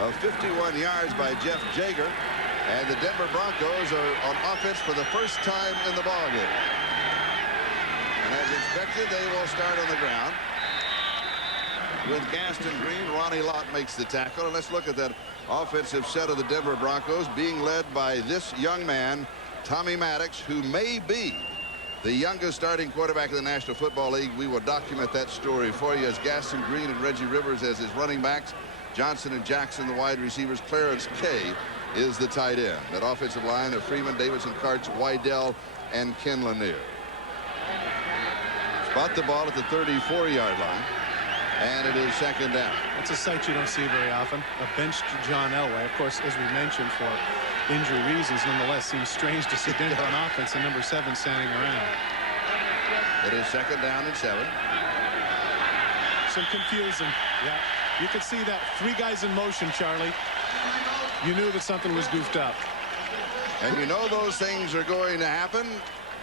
of 51 yards by Jeff Jager. And the Denver Broncos are on offense for the first time in the ballgame. And as expected, they will start on the ground. With Gaston Green, Ronnie Lott makes the tackle. And let's look at that offensive set of the Denver Broncos being led by this young man, Tommy Maddox, who may be the youngest starting quarterback in the National Football League. We will document that story for you as Gaston Green and Reggie Rivers as his running backs. Johnson and Jackson, the wide receivers. Clarence Kay is the tight end. That offensive line of Freeman, Davidson, Karts, Wydell, and Ken Lanier. Spot the ball at the 34-yard line. And it is second down. That's a sight you don't see very often. A benched John Elway. Of course, as we mentioned, for injury reasons, nonetheless, seems strange to see Denver on offense and number 7 standing around. It is second down and 7. Some confusion. Yeah, you could see that. 3 guys in motion, Charlie. You knew that something was goofed up. And you know those things are going to happen.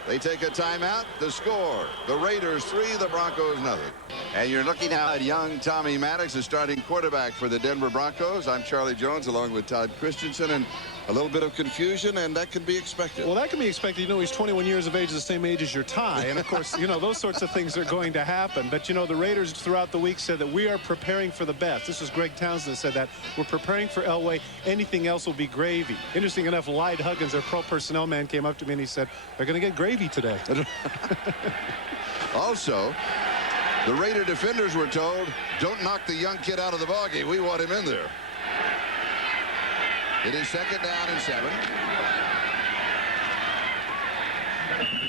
They take a timeout. The score, the Raiders 3, the Broncos nothing. And you're looking now at young Tommy Maddox, the starting quarterback for the Denver Broncos. I'm Charlie Jones along with Todd Christensen, and a little bit of confusion, and that can be expected. Well, that can be expected. You know, he's 21 years of age, the same age as your tie. And, of course, you know, those sorts of things are going to happen. But, you know, the Raiders throughout the week said that we are preparing for the best. This was Greg Townsend that said that. We're preparing for Elway. Anything else will be gravy. Interesting enough, Lyde Huggins, their pro personnel man, came up to me and he said, they're going to get gravy today. Also, the Raider defenders were told, don't knock the young kid out of the ballgame. We want him in there. It is second down and 7.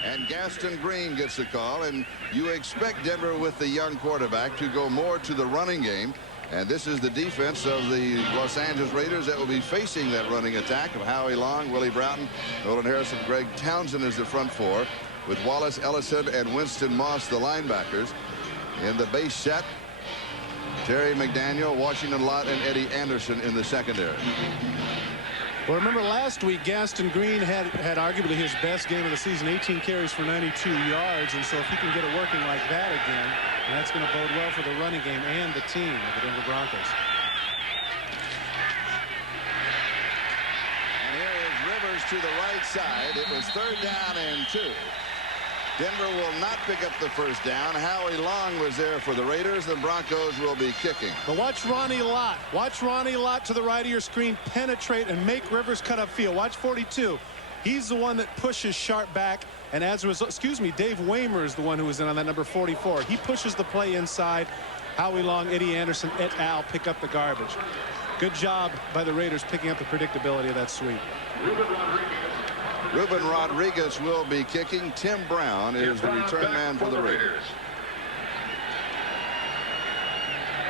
And Gaston Green gets the call, and you expect Denver with the young quarterback to go more to the running game. And this is the defense of the Los Angeles Raiders that will be facing that running attack of Howie Long, Willie Broughton, Nolan Harrison, Greg Townsend as the front 4, with Wallace Ellison and Winston Moss, the linebackers. In the base set, Terry McDaniel, Washington Lott, and Eddie Anderson in the secondary. Well, remember last week, Gaston Green had arguably his best game of the season, 18 carries for 92 yards. And so if he can get it working like that again, that's going to bode well for the running game and the team of the Denver Broncos. And here is Rivers to the right side. It was third down and 2. Denver will not pick up the first down. Howie Long was there for the Raiders. The Broncos will be kicking. But watch Ronnie Lott. Watch Ronnie Lott to the right of your screen penetrate and make Rivers cut upfield. Watch 42. He's the one that pushes Sharp back. And as a result, Dave Waymer is the one who was in on that number 44. He pushes the play inside. Howie Long, Eddie Anderson, et al. Pick up the garbage. Good job by the Raiders picking up the predictability of that sweep. Ruben Rodriguez will be kicking. Tim Brown is the return man for the Raiders.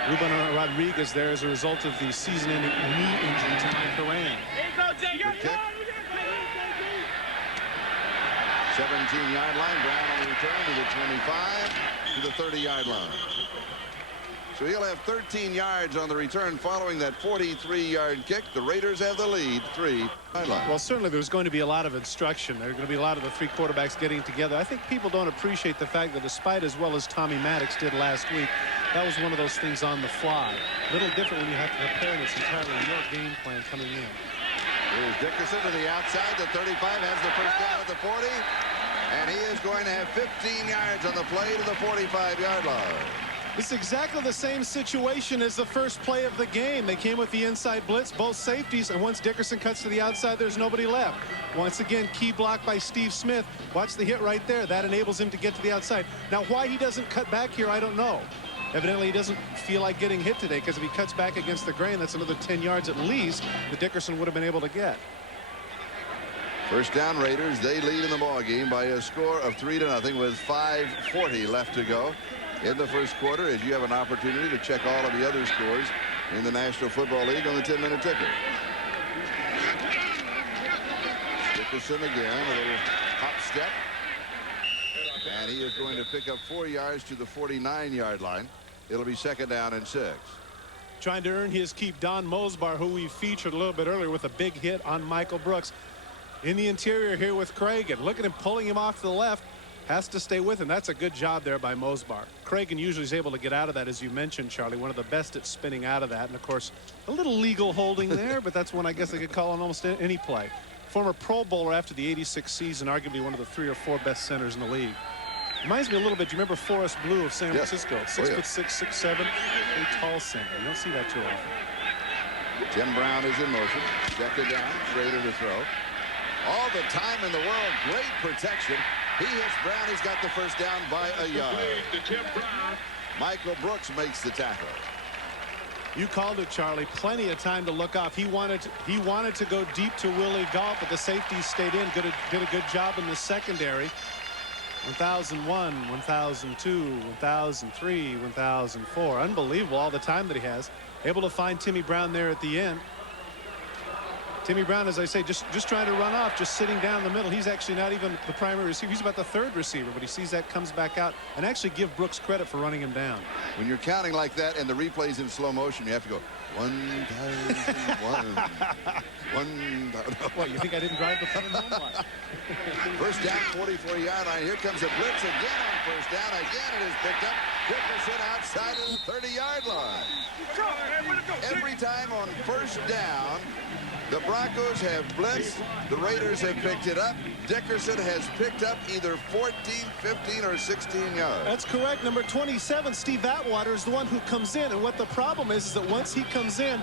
Ruben Rodriguez there as a result of the season-ending knee injury to Mike Horan. Good kick. 17-yard line. Brown on the return to the 25 to the 30-yard line. So he'll have 13 yards on the return following that 43-yard kick. The Raiders have the lead, 3. Well, certainly there's going to be a lot of instruction. There are going to be a lot of the 3 quarterbacks getting together. I think people don't appreciate the fact that despite as well as Tommy Maddox did last week, that was one of those things on the fly. A little different when you have to prepare this entirely your game plan coming in. Here's Dickerson to the outside. The 35 has the first down at the 40. And he is going to have 15 yards on the play to the 45-yard line. It's exactly the same situation as the first play of the game. They came with the inside blitz, both safeties, and once Dickerson cuts to the outside, there's nobody left. Once again, key block by Steve Smith. Watch the hit right there. That enables him to get to the outside. Now, why he doesn't cut back here, I don't know. Evidently, he doesn't feel like getting hit today, because if he cuts back against the grain, that's another 10 yards at least that Dickerson would have been able to get. First down, Raiders. They lead in the ball game by a score of 3-0 with 5:40 left to go in the first quarter, as you have an opportunity to check all of the other scores in the National Football League on the 10-minute ticker. Dickerson again, a little hop step. And he is going to pick up 4 yards to the 49-yard line. It'll be second down and 6. Trying to earn his keep, Don Mosbar, who we featured a little bit earlier with a big hit on Michael Brooks. In the interior here with Craig, and look at him pulling him off to the left. Has to stay with him. That's a good job there by Mosbar. Cragen usually is able to get out of that, as you mentioned, Charlie. One of the best at spinning out of that. And, of course, a little legal holding there, but that's one I guess they could call on almost any play. Former Pro Bowler after the '86 season, arguably one of the 3 or 4 best centers in the league. Reminds me a little bit. Do you remember Forrest Blue of San Francisco? 6'6", 6'7", very tall center. You don't see that too often. Tim Brown is in motion. Second down. Schrader to throw. All the time in the world. Great protection. He hits Brown. He's got the first down by a yard. Michael Brooks makes the tackle. You called it, Charlie. Plenty of time to look off. He wanted to go deep to Willie Gault, but the safeties stayed in. Did a good job in the secondary. 1001, 1002, 1003, 1004. Unbelievable all the time that he has. Able to find Timmy Brown there at the end. Timmy Brown, as I say, just trying to run off, just sitting down the middle. He's actually not even the primary receiver. He's about the 3rd receiver, but he sees that, comes back out, and actually give Brooks credit for running him down. When you're counting like that and the replay's in slow motion, you have to go 1,001. 1,000. What, you think I didn't drive the fun home? First down, 44-yard line. Here comes a blitz again on first down. Again, it is picked up. Dickerson outside of the 30-yard line. Every time on first down, the Broncos have blitzed. The Raiders have picked it up. Dickerson has picked up either 14, 15, or 16 yards. That's correct. Number 27, Steve Atwater, is the one who comes in. And what the problem is that once he comes in,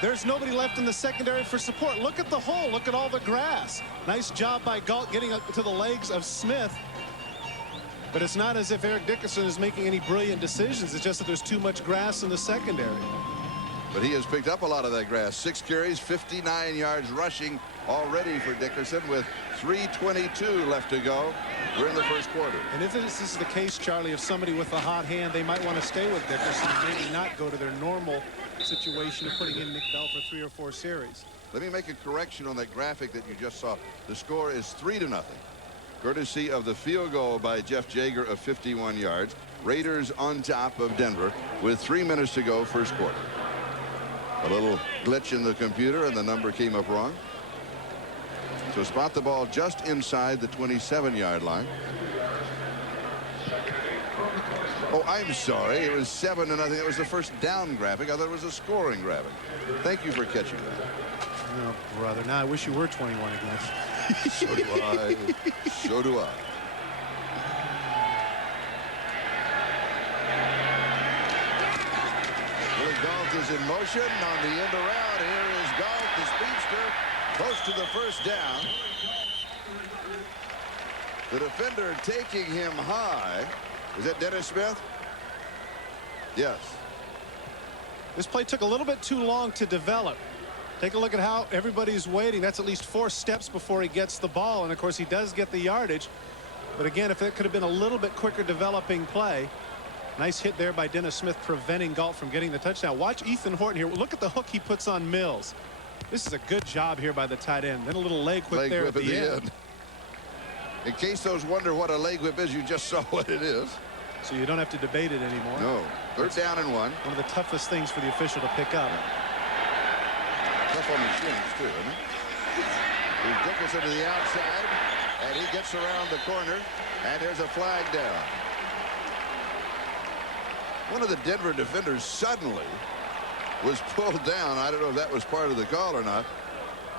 there's nobody left in the secondary for support. Look at the hole. Look at all the grass. Nice job by Gault getting up to the legs of Smith. But it's not as if Eric Dickerson is making any brilliant decisions. It's just that there's too much grass in the secondary. But he has picked up a lot of that grass. 6 carries, 59 yards rushing already for Dickerson with 3:22 left to go. We're in the first quarter. And if this is the case, Charlie, of somebody with a hot hand, they might want to stay with Dickerson and maybe not go to their normal situation of putting in Nick Bell for 3 or 4 series. Let me make a correction on that graphic that you just saw. The score is 3-0. Courtesy of the field goal by Jeff Jager of 51 yards. Raiders on top of Denver with 3 minutes to go, first quarter. A little glitch in the computer and the number came up wrong. So spot the ball just inside the 27-yard line. Oh, I'm sorry. It was 7-0. It was the first down graphic. I thought it was a scoring graphic. Thank you for catching that. Oh, brother. Now I wish you were 21 again. So do I. So do I. Willie Gault is in motion on the end around. Here is Gault, the speedster, close to the first down. The defender taking him high. Is that Dennis Smith? Yes. This play took a little bit too long to develop. Take a look at how everybody's waiting. That's at least 4 steps before he gets the ball. And, of course, he does get the yardage. But, again, if it could have been a little bit quicker developing play. Nice hit there by Dennis Smith, preventing Gault from getting the touchdown. Watch Ethan Horton here. Look at the hook he puts on Mills. This is a good job here by the tight end. Then a little leg whip there at the end. In case those wonder what a leg whip is, you just saw what it is. So you don't have to debate it anymore. No. Third down and 1. One of the toughest things for the official to pick up. Tough on the shins, too, isn't it? Here's Dickerson to the outside, and he gets around the corner, and there's a flag down. One of the Denver defenders suddenly was pulled down. I don't know if that was part of the call or not.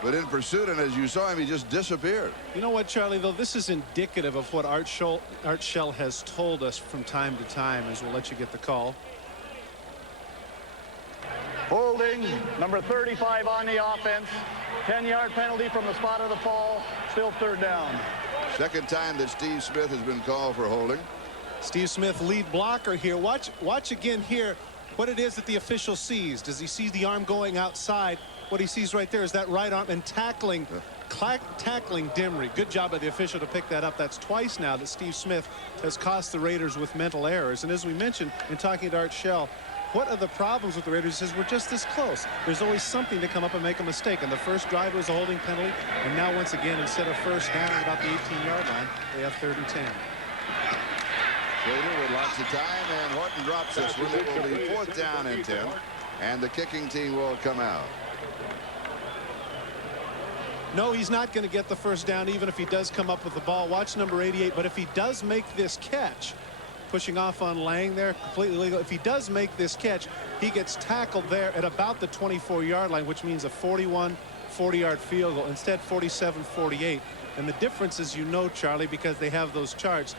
But in pursuit, and as you saw him, he just disappeared. You know what, Charlie, though, this is indicative of what Art Shell has told us from time to time, as we'll let you get the call. Holding, number 35 on the offense. 10-yard penalty from the spot of the fall. Still third down. Second time that Steve Smith has been called for holding. Steve Smith, lead blocker here. Watch again here what it is that the official sees. Does he see the arm going outside? What he sees right there is that right arm and tackling Dimry. Good job by the official to pick that up. That's twice now that Steve Smith has cost the Raiders with mental errors. And as we mentioned in talking to Art Shell, what are the problems with the Raiders is we're just this close. There's always something to come up and make a mistake. And the first drive was a holding penalty. And now once again, instead of first down at about the 18-yard line, they have 3rd and 10. Schrader with lots of time, and Horton drops this one. It will be 4th down and 10. And the kicking team will come out. No, he's not going to get the first down even if he does come up with the ball. Watch number 88. But if he does make this catch, pushing off on Lang there, completely legal. If he does make this catch, he gets tackled there at about the 24-yard line, which means a 40-yard field goal. Instead, 47-48. And the difference is, you know, Charlie, because they have those charts,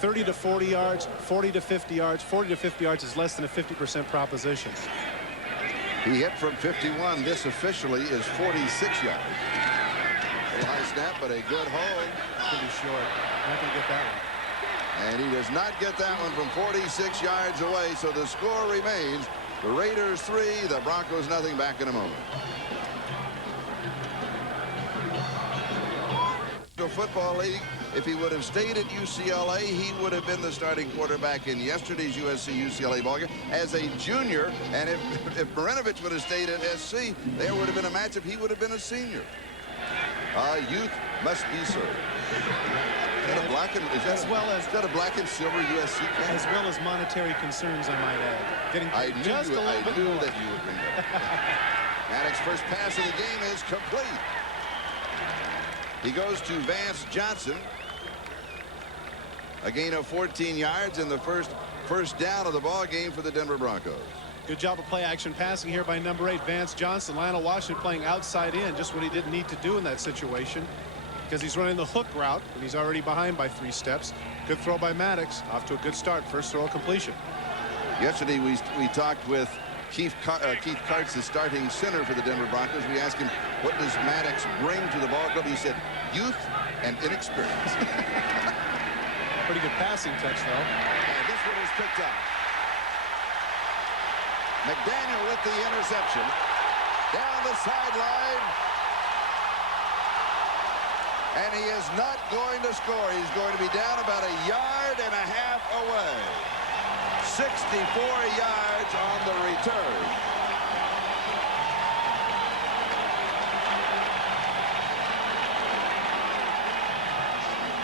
30 to 40 yards, 40 to 50 yards. 40 to 50 yards is less than a 50% proposition. He hit from 51. This officially is 46 yards. A little high snap, but a good hold. Pretty short. Not going to get that one. And he does not get that one from 46 yards away. So the score remains the Raiders 3, the Broncos nothing. Back in a moment. The Football League, if he would have stayed at UCLA, he would have been the starting quarterback in yesterday's USC-UCLA ballgame as a junior. And if Marinovich would have stayed at SC, there would have been a matchup. He would have been a senior. Youth must be served. Is that a black and, is that a black and silver USC cap? As well as monetary concerns, I might add. Getting just a little bit more. That you would bring that up. Maddox's first pass of the game is complete. He goes to Vance Johnson. A gain of 14 yards and the first down of the ball game for the Denver Broncos. Good job of play action passing here by number 8, Vance Johnson. Lionel Washington playing outside in, just what he didn't need to do in that situation, because he's running the hook route, and he's already behind by 3 steps. Good throw by Maddox. Off to a good start. First throw completion. Yesterday we talked with Keith Kartz, the starting center for the Denver Broncos. We asked him, what does Maddox bring to the ball club? He said, youth and inexperience. Pretty good passing touch, though. And this one is picked up. McDaniel with the interception. Down the sideline. And he is not going to score. He's going to be down about 1.5 yards away. 64 yards on the return.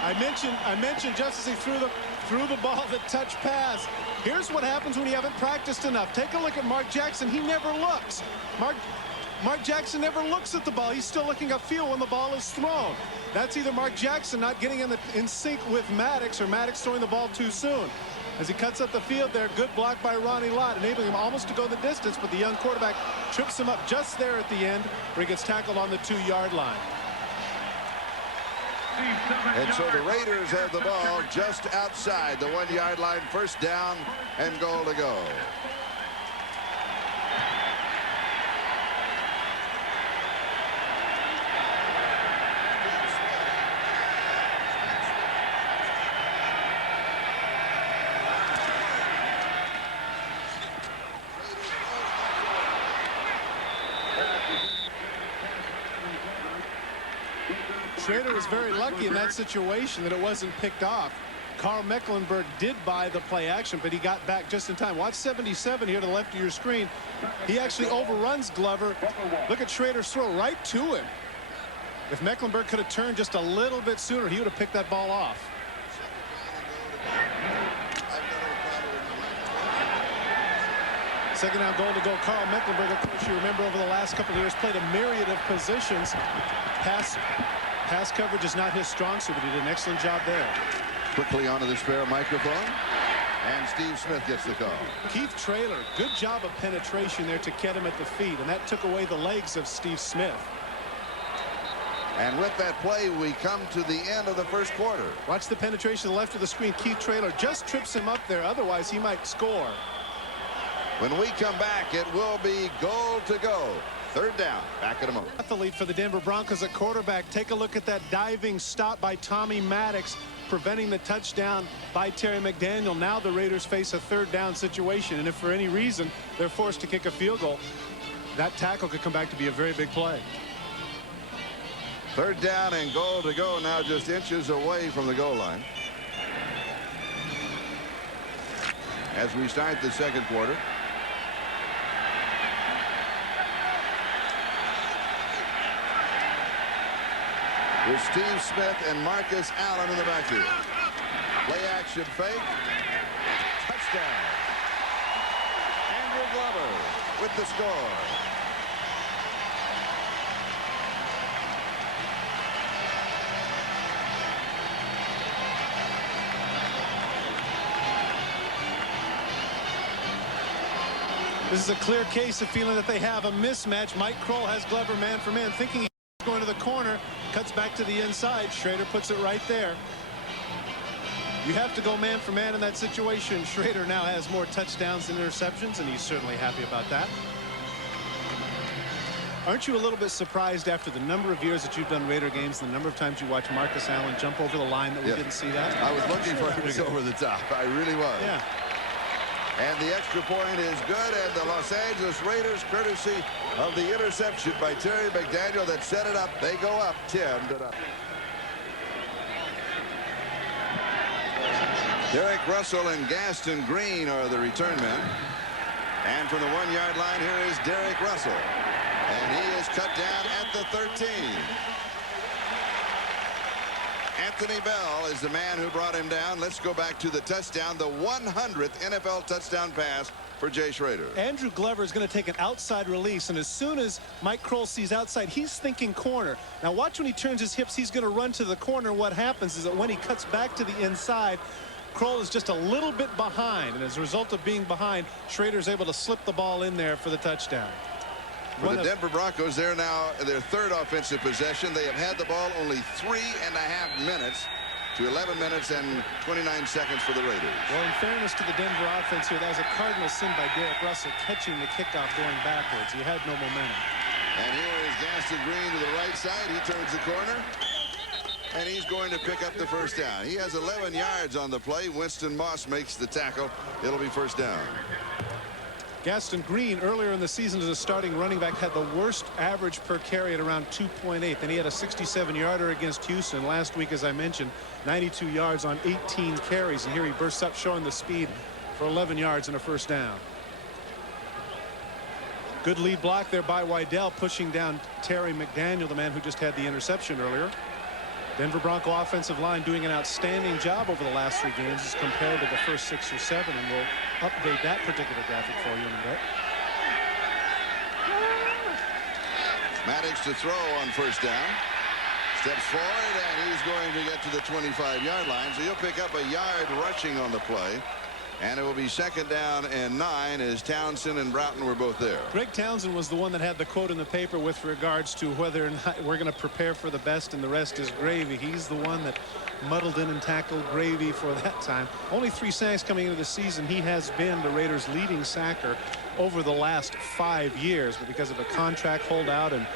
I mentioned just as he threw the ball, the touch pass. Here's what happens when you haven't practiced enough. Take a look at Mark Jackson. He never looks. Mark Jackson never looks at the ball. He's still looking upfield when the ball is thrown. That's either Mark Jackson not getting in sync with Maddox, or Maddox throwing the ball too soon. As he cuts up the field there, good block by Ronnie Lott, enabling him almost to go the distance, but the young quarterback trips him up just there at the end, where he gets tackled on the 2-yard line. And so the Raiders have the ball just outside the 1-yard line. First down and goal to go. Schrader was very lucky in that situation that it wasn't picked off. Carl Mecklenburg did buy the play action, but he got back just in time. Watch 77 here to the left of your screen. He actually overruns Glover. Look at Schrader's throw right to him. If Mecklenburg could have turned just a little bit sooner, he would have picked that ball off. Second down, goal to go. Carl Mecklenburg, of course, you remember over the last couple of years, played a myriad of positions. Pass coverage is not his strong suit, but he did an excellent job there. Quickly onto the spare microphone, and Steve Smith gets the call. Keith Traylor, good job of penetration there to get him at the feet, and that took away the legs of Steve Smith. And with that play, we come to the end of the first quarter. Watch the penetration to the left of the screen. Keith Traylor just trips him up there. Otherwise, he might score. When we come back, it will be goal to go. Third down. Back in a moment. Athlete for the Denver Broncos at quarterback. Take a look at that diving stop by Tommy Maddox, preventing the touchdown by Terry McDaniel. Now the Raiders face a third down situation, and if for any reason they're forced to kick a field goal, that tackle could come back to be a very big play. Third down and goal to go, now just inches away from the goal line. As we start the second quarter. With Steve Smith and Marcus Allen in the backfield. Play action fake. Touchdown. Andrew Glover with the score. This is a clear case of feeling that they have a mismatch. Mike Kroll has Glover man for man, thinking he's going to the corner, cuts back to the inside. Schrader puts it right there. You have to go man for man in that situation. Schrader now has more touchdowns than interceptions, and he's certainly happy about that. Aren't you a little bit surprised after the number of years that you've done Raider games, the number of times you watch Marcus Allen jump over the line that we didn't see that? I was looking for him to go over the top. I really was. Yeah. And the extra point is good, and the Los Angeles Raiders, courtesy of the interception by Terry McDaniel that set it up, they go up 10-0. Derek Russell and Gaston Green are the return men. And from the 1-yard line, here is Derek Russell. And he is cut down at the 13. Anthony Bell is the man who brought him down. Let's go back to the touchdown, the 100th NFL touchdown pass for Jay Schrader. Andrew Glover is going to take an outside release, and as soon as Mike Kroll sees outside, he's thinking corner. Now watch when he turns his hips, he's going to run to the corner. What happens is that when he cuts back to the inside, Kroll is just a little bit behind, and as a result of being behind, Schrader's able to slip the ball in there for the touchdown. For the Denver Broncos, they're now in their third offensive possession. They have had the ball only 3.5 minutes to 11 minutes and 29 seconds for the Raiders. Well, in fairness to the Denver offense here, that was a cardinal sin by Derek Russell catching the kickoff going backwards. He had no momentum. And here is Gaston Green to the right side. He turns the corner. And he's going to pick up the first down. He has 11 yards on the play. Winston Moss makes the tackle. It'll be first down. Gaston Green, earlier in the season as a starting running back, had the worst average per carry at around 2.8. Then he had a 67-yarder against Houston last week, as I mentioned, 92 yards on 18 carries. And here he bursts up showing the speed for 11 yards and a first down. Good lead block there by Wydell, pushing down Terry McDaniel, the man who just had the interception earlier. Denver Bronco offensive line doing an outstanding job over the last 3 games as compared to the first 6 or 7, and we'll update that particular graphic for you in a bit. Maddox to throw on first down. Steps forward, and he's going to get to the 25-yard line, so he'll pick up a yard rushing on the play. And it will be second down and 9 as Townsend and Broughton were both there. Greg Townsend was the one that had the quote in the paper with regards to whether or not we're going to prepare for the best and the rest is gravy. He's the one that muddled in and tackled Gravy for that time. Only 3 sacks coming into the season. He has been the Raiders' leading sacker over the last 5 years, but because of a contract holdout and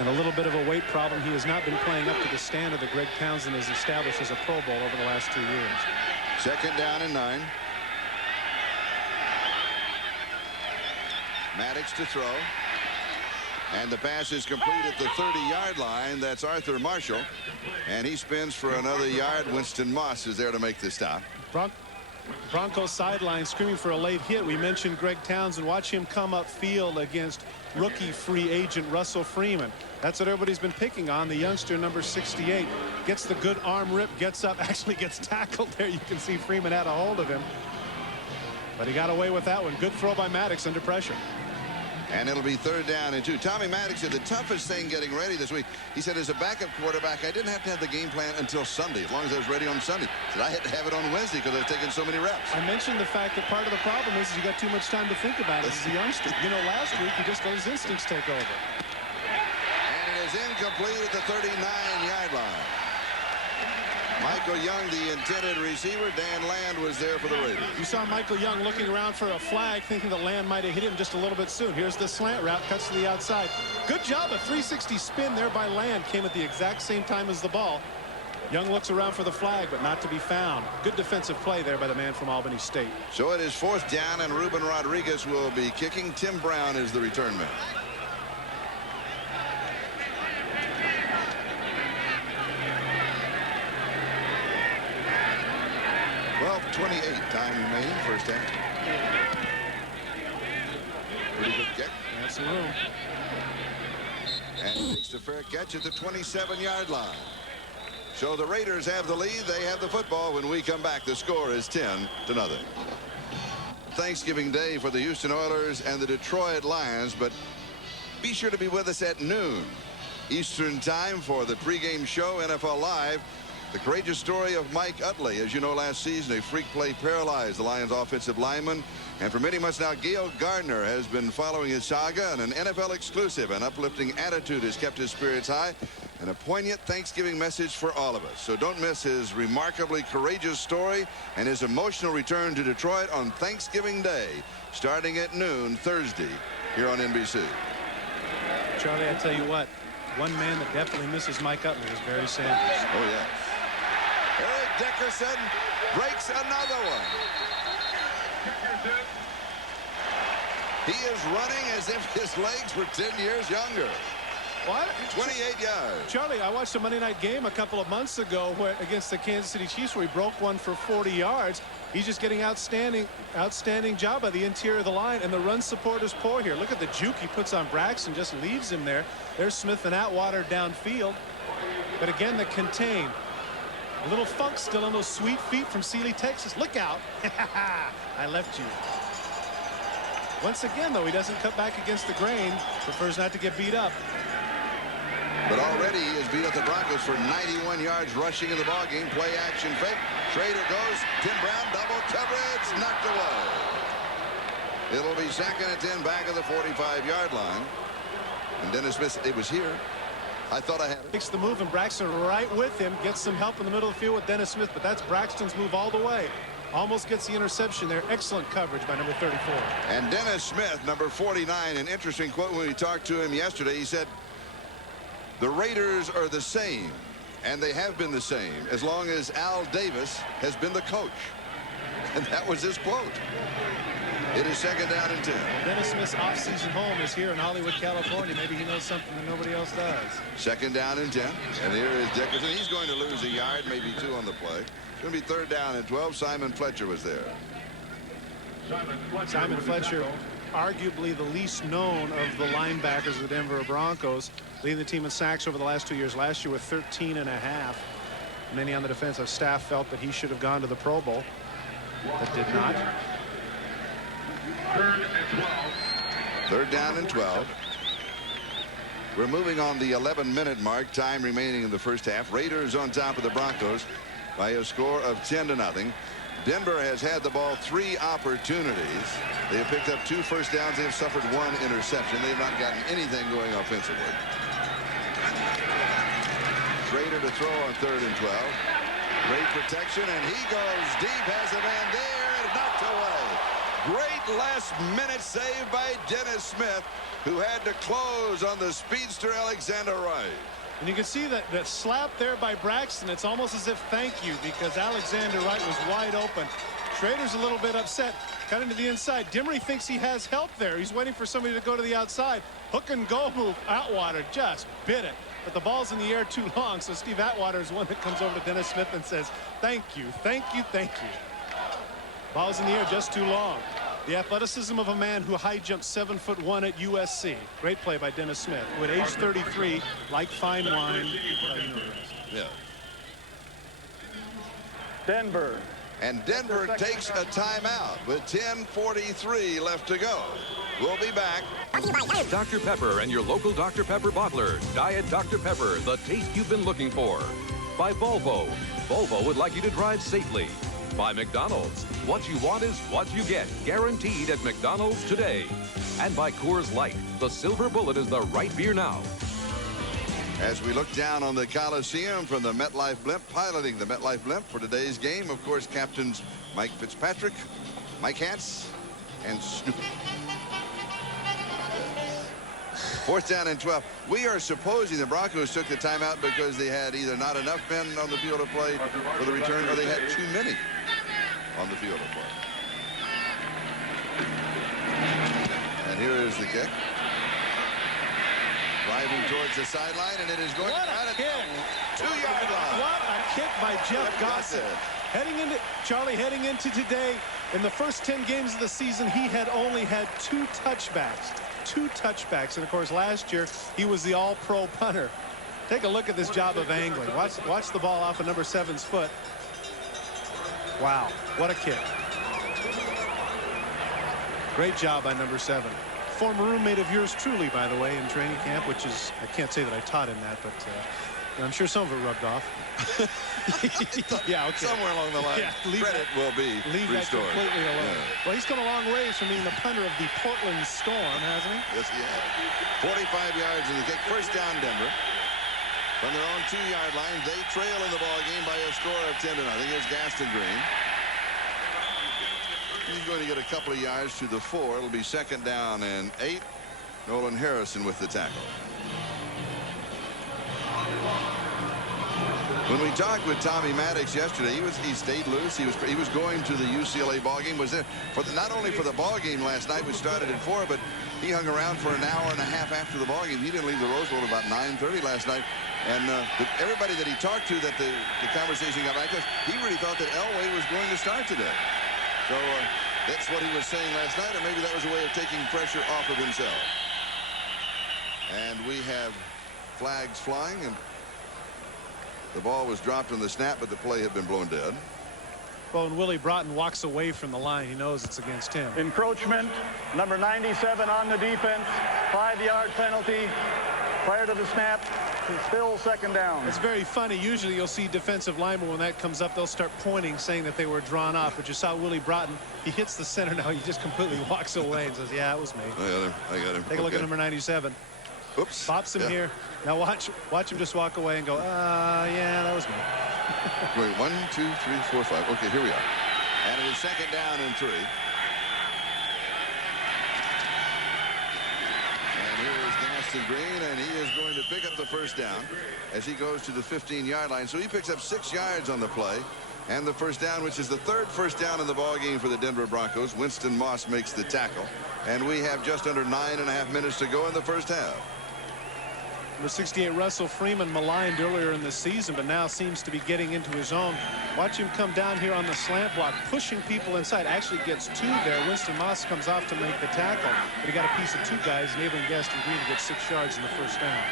a little bit of a weight problem, he has not been playing up to the standard that Greg Townsend has established as a Pro Bowl over the last 2 years. Second down and 9. Maddox to throw. And the pass is complete at the 30-yard line. That's Arthur Marshall. And he spins for another yard. Winston Moss is there to make the stop. Broncos sideline screaming for a late hit. We mentioned Greg Townsend. Watch him come up field against rookie free agent Russell Freeman. That's what everybody's been picking on. The youngster, number 68, gets the good arm rip, gets up, actually gets tackled there. You can see Freeman had a hold of him. But he got away with that one. Good throw by Maddox under pressure. And it'll be third down and 2. Tommy Maddox said the toughest thing getting ready this week. He said, as a backup quarterback, I didn't have to have the game plan until Sunday, as long as I was ready on Sunday. He said I had to have it on Wednesday because I was taking so many reps. I mentioned the fact that part of the problem is you got too much time to think about it as a youngster. You know, last week he just let his instincts take over. And it is incomplete at the 39-yard line. Michael Young, the intended receiver. Dan Land was there for the Raiders. You saw Michael Young looking around for a flag, thinking that Land might have hit him just a little bit soon. Here's the slant route, cuts to the outside. Good job. A 360 spin there by Land. Came at the exact same time as the ball. Young looks around for the flag, but not to be found. Good defensive play there by the man from Albany State. So it is fourth down, and Ruben Rodriguez will be kicking. Tim Brown is the return man. 12:28 time remaining, first half. Pretty good kick. That's the room. And he makes the fair catch at the 27-yard line. So the Raiders have the lead. They have the football. When we come back, the score is 10-0. Thanksgiving Day for the Houston Oilers and the Detroit Lions, but be sure to be with us at noon Eastern time for the pregame show, NFL Live. The courageous story of Mike Utley. As you know, last season, a freak play paralyzed the Lions offensive lineman. And for many months now, Gail Gardner has been following his saga, and an NFL exclusive. An uplifting attitude has kept his spirits high, and a poignant Thanksgiving message for all of us. So don't miss his remarkably courageous story and his emotional return to Detroit on Thanksgiving Day, starting at noon Thursday here on NBC. Charlie, I tell you what, one man that definitely misses Mike Utley is Barry Sanders. Oh, yes. Eric Dickerson breaks another one. He is running as if his legs were 10 years younger. What? 28 yards. Charlie, I watched a Monday night game a couple of months ago against the Kansas City Chiefs where he broke one for 40 yards. He's just getting outstanding job by the interior of the line, and the run support is poor here. Look at the juke he puts on Braxton, just leaves him there. There's Smith and Atwater downfield. But again, the contain. A little funk still on those sweet feet from Sealy, Texas. Look out. I left you. Once again, though, he doesn't cut back against the grain. Prefers not to get beat up. But already he has beat up the Broncos for 91 yards rushing in the ballgame. Play action fake. Schrader goes. Tim Brown double coverage. Knocked away. It'll be 2nd and 10 back of the 45-yard line. And Dennis Smith, it was here. I thought I had it. Makes the move, and Braxton right with him. Gets some help in the middle of the field with Dennis Smith, but that's Braxton's move all the way. Almost gets the interception there. Excellent coverage by number 34. And Dennis Smith, number 49, an interesting quote when we talked to him yesterday. He said, the Raiders are the same, and they have been the same as long as Al Davis has been the coach. And that was his quote. It is 2nd down and 10. Dennis Smith's off-season home is here in Hollywood, California. Maybe he knows something that nobody else does. 2nd down and 10. And here is Dickerson. He's going to lose a yard, maybe 2 on the play. It's going to be 3rd down and 12. Simon Fletcher was there. Simon Fletcher, arguably the least known of the linebackers of the Denver Broncos, leading the team in sacks over the last 2 years. Last year with 13.5. Many on the defensive staff felt that he should have gone to the Pro Bowl, but did not. 3rd down and 12. We're moving on the 11-minute mark. Time remaining in the first half. Raiders on top of the Broncos by a score of 10-0. Denver has had the ball 3 opportunities. They have picked up 2 first downs. They have suffered 1 interception. They have not gotten anything going offensively. Schrader to throw on 3rd and 12. Great protection, and he goes deep. Has a man there, and knocked away. Great last-minute save by Dennis Smith, who had to close on the speedster Alexander Wright. And you can see that slap there by Braxton. It's almost as if thank you, because Alexander Wright was wide open. Schrader's a little bit upset. Cut into the inside. Dimmery thinks he has help there. He's waiting for somebody to go to the outside. Hook and go move. Atwater just bit it. But the ball's in the air too long, so Steve Atwater is one that comes over to Dennis Smith and says, thank you, thank you, thank you. Ball's in the air just too long. The athleticism of a man who high jumped 7'1" at USC. Great play by Dennis Smith, who at age 33, like fine wine. Yeah. Denver. And Denver takes a timeout with 10:43 left to go. We'll be back. Dr. Pepper and your local Dr. Pepper bottler. Diet Dr. Pepper, the taste you've been looking for. By Volvo. Volvo would like you to drive safely. By McDonald's. What you want is what you get. Guaranteed at McDonald's today. And by Coors Light. The Silver Bullet is the right beer now. As we look down on the Coliseum from the MetLife blimp, piloting the MetLife blimp for today's game, of course, captains Mike Fitzpatrick, Mike Hance, and Snoop. 4th down and 12. We are supposing the Broncos took the timeout because they had either not enough men on the field to play for the return, or they had too many on the field to play. And here is the kick. Driving towards the sideline, and it is going What a kick. 2-yard line. What a kick by Jeff Gossett. Heading into today, in the first 10 games of the season, he had only had 2 touchbacks. 2 touchbacks. And of course, last year, he was the all-pro punter. Take a look at this job of angling. Watch the ball off of number 7's foot. Wow, what a kick. Great job by number 7. Former roommate of yours truly, by the way, in training camp, which is, I can't say that I taught him that, but I'm sure some of it rubbed off. Yeah, okay. Somewhere along the line, credit will be restored. That completely alone. Yeah. Well, he's come a long ways from being the punter of the Portland Storm, hasn't he? Yes, he has. 45 yards in the kick. First down, Denver. From their own 2-yard line, they trail in the ball game by a score of 10-0. Here's Gaston Green. He's going to get a couple of yards to the 4. It'll be second down and 8. Nolan Harrison with the tackle. When we talked with Tommy Maddox yesterday, he stayed loose. He was going to the UCLA ball game. Was there for not only for the ball game last night, which started at 4, but he hung around for an hour and a half after the ball game. He didn't leave the Rose Bowl about 9:30 last night. And everybody that he talked to, that the conversation got back to, he really thought that Elway was going to start today. So that's what he was saying last night, or maybe that was a way of taking pressure off of himself. And we have flags flying, and the ball was dropped on the snap, but the play had been blown dead. Well, and Willie Broughton walks away from the line. He knows it's against him. Encroachment, number 97 on the defense, 5-yard penalty. Prior to the snap, still second down. It's very funny. Usually you'll see defensive linemen, when that comes up, they'll start pointing, saying that they were drawn off. But you saw Willie Broughton. He hits the center now. He just completely walks away and says, yeah, it was me. I got him. Take a look at number 97. Oops. Pops him here. Now watch him just walk away and go, yeah, that was me. Wait, 1, 2, 3, 4, 5. Okay, here we are. And it is second down and 3. And here is Gaston Green, and he is going to pick up the first down as he goes to the 15-yard line. So he picks up 6 yards on the play. And the first down, which is the 3rd first down in the ball game for the Denver Broncos. Winston Moss makes the tackle. And we have just under 9.5 minutes to go in the first half. Number 68, Russell Freeman, maligned earlier in the season, but now seems to be getting into his own. Watch him come down here on the slant block, pushing people inside. Actually gets 2 there. Winston Moss comes off to make the tackle, but he got a piece of 2 guys, enabling Gaston Green to get 6 yards in the first down.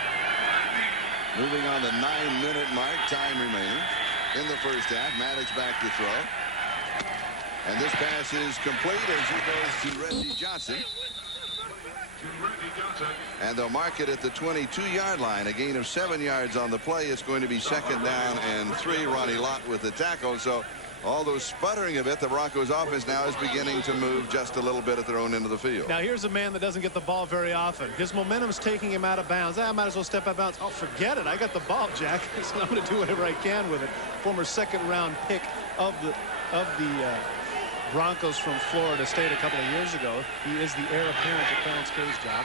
Moving on the 9-minute mark, time remaining in the first half. Maddox back to throw. And this pass is complete as he goes to Reggie Johnson. And they'll mark it at the 22-yard line. A gain of 7 yards on the play. It's going to be second down and 3. Ronnie Lott with the tackle. So although sputtering a bit, the Broncos offense now is beginning to move just a little bit at their own end of the field. Now here's a man that doesn't get the ball very often. His momentum's taking him out of bounds. I might as well step out of bounds. Oh, forget it. I got the ball, Jack. So I'm going to do whatever I can with it. Former second-round pick of the Broncos from Florida State a couple of years ago. He is the heir apparent to Clarence Kay's job.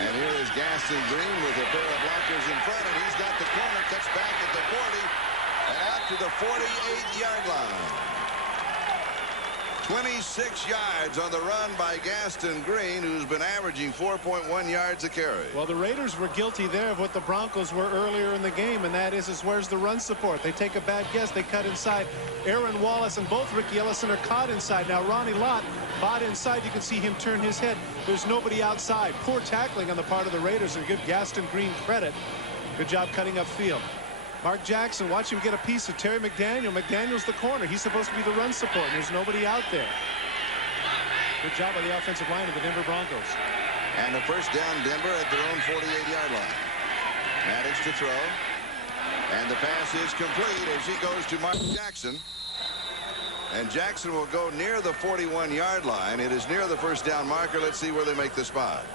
And here is Gaston Green with a pair of blockers in front, and he's got the corner, cuts back at the 40 and out to the 48-yard line. 26 yards on the run by Gaston Green, who's been averaging 4.1 yards a carry. Well, the Raiders were guilty there of what the Broncos were earlier in the game, and that is where's the run support? They take a bad guess. They cut inside. Aaron Wallace and both Ricky Ellison are caught inside. Now Ronnie Lott bought inside. You can see him turn his head. There's nobody outside. Poor tackling on the part of the Raiders, and give Gaston Green credit. Good job cutting upfield. Mark Jackson, watch him get a piece of Terry McDaniel. McDaniel's the corner. He's supposed to be the run support, and there's nobody out there. Good job by the offensive line of the Denver Broncos. And the first down, Denver at their own 48-yard line. Maddox to throw. And the pass is complete as he goes to Mark Jackson. And Jackson will go near the 41-yard line. It is near the first down marker. Let's see where they make the spot.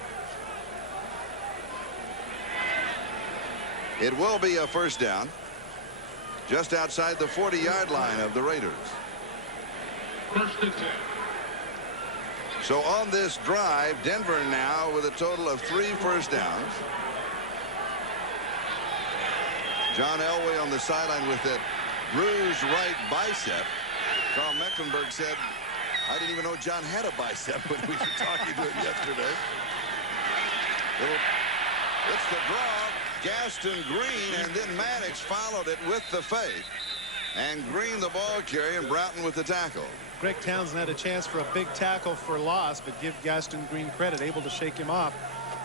It will be a first down just outside the 40-yard line of the Raiders. First and 10. So on this drive, Denver now with a total of 3 first downs. John Elway on the sideline with that bruised right bicep. Carl Mecklenburg said, I didn't even know John had a bicep when we were talking to him yesterday. It's the draw. Gaston Green, and then Maddox followed it with the fake. And Green the ball carrier, and Broughton with the tackle. Greg Townsend had a chance for a big tackle for loss, but give Gaston Green credit, able to shake him off.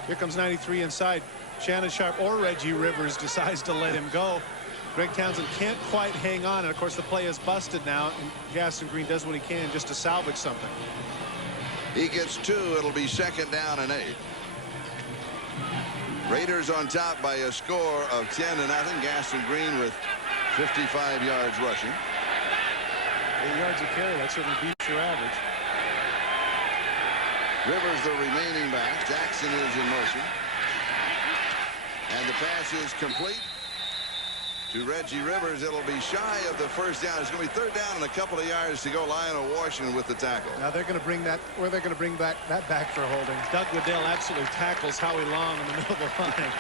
Here comes 93 inside. Shannon Sharp or Reggie Rivers decides to let him go. Greg Townsend can't quite hang on, and of course the play is busted now, and Gaston Green does what he can just to salvage something. He gets 2. It'll be second down and 8. Raiders on top by a score of 10-0. Gaston Green with 55 yards rushing. 8 yards a carry. That certainly beats your average. Rivers the remaining back. Jackson is in motion. And the pass is complete to Reggie Rivers. It'll be shy of the first down. It's going to be third down and a couple of yards to go. Lionel Washington with the tackle. Now they're going to bring that, where they're going to bring that back for holding. Doug Waddell absolutely tackles Howie Long in the middle of the line.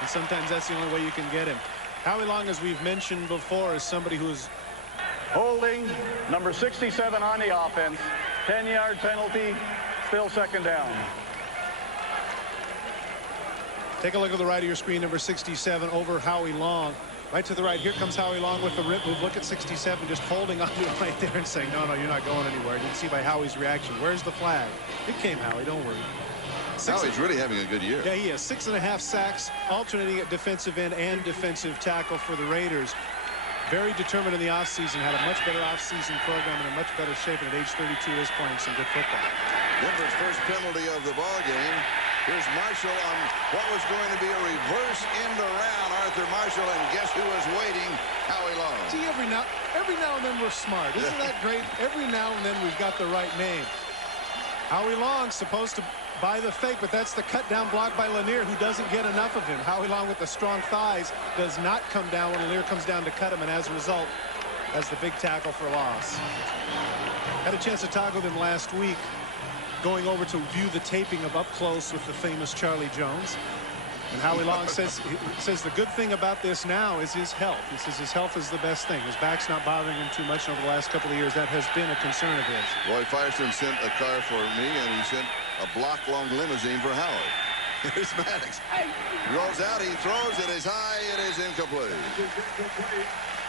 And sometimes that's the only way you can get him. Howie Long, as we've mentioned before, is somebody who's Holding number 67 on the offense. 10-yard penalty. Still second down. Take a look at the right of your screen, number 67 over Howie Long. Right to the right. Here comes Howie Long with the rip move. Look at 67 just holding on to it right there and saying, no, you're not going anywhere. You can see by Howie's reaction. Where's the flag? It came, Howie. Don't worry. Howie's really having a good year. Yeah, he has 6.5 sacks, alternating at defensive end and defensive tackle for the Raiders. Very determined in the offseason, had a much better offseason program and in much better shape, and at age 32 is playing some good football. Denver's first penalty of the ball game. Here's Marshall on what was going to be a reverse end around Arthur Marshall, and guess who was waiting? Howie Long. See, every now and then we're smart. Isn't that great? Every now and then we've got the right name. Howie Long supposed to buy the fake, but that's the cut down block by Lanier, who doesn't get enough of him. Howie Long with the strong thighs does not come down when Lanier comes down to cut him, and as a result, has the big tackle for loss. Had a chance to talk with him last week, going over to view the taping of Up Close with the famous Charlie Jones. And Howie Long says the good thing about this now is his health. He says his health is the best thing. His back's not bothering him too much, and over the last couple of years that has been a concern of his. Roy Firestone sent a car for me, and he sent a block-long limousine for Howard. Here's Maddox. He rolls out, he throws, it is high, it is incomplete.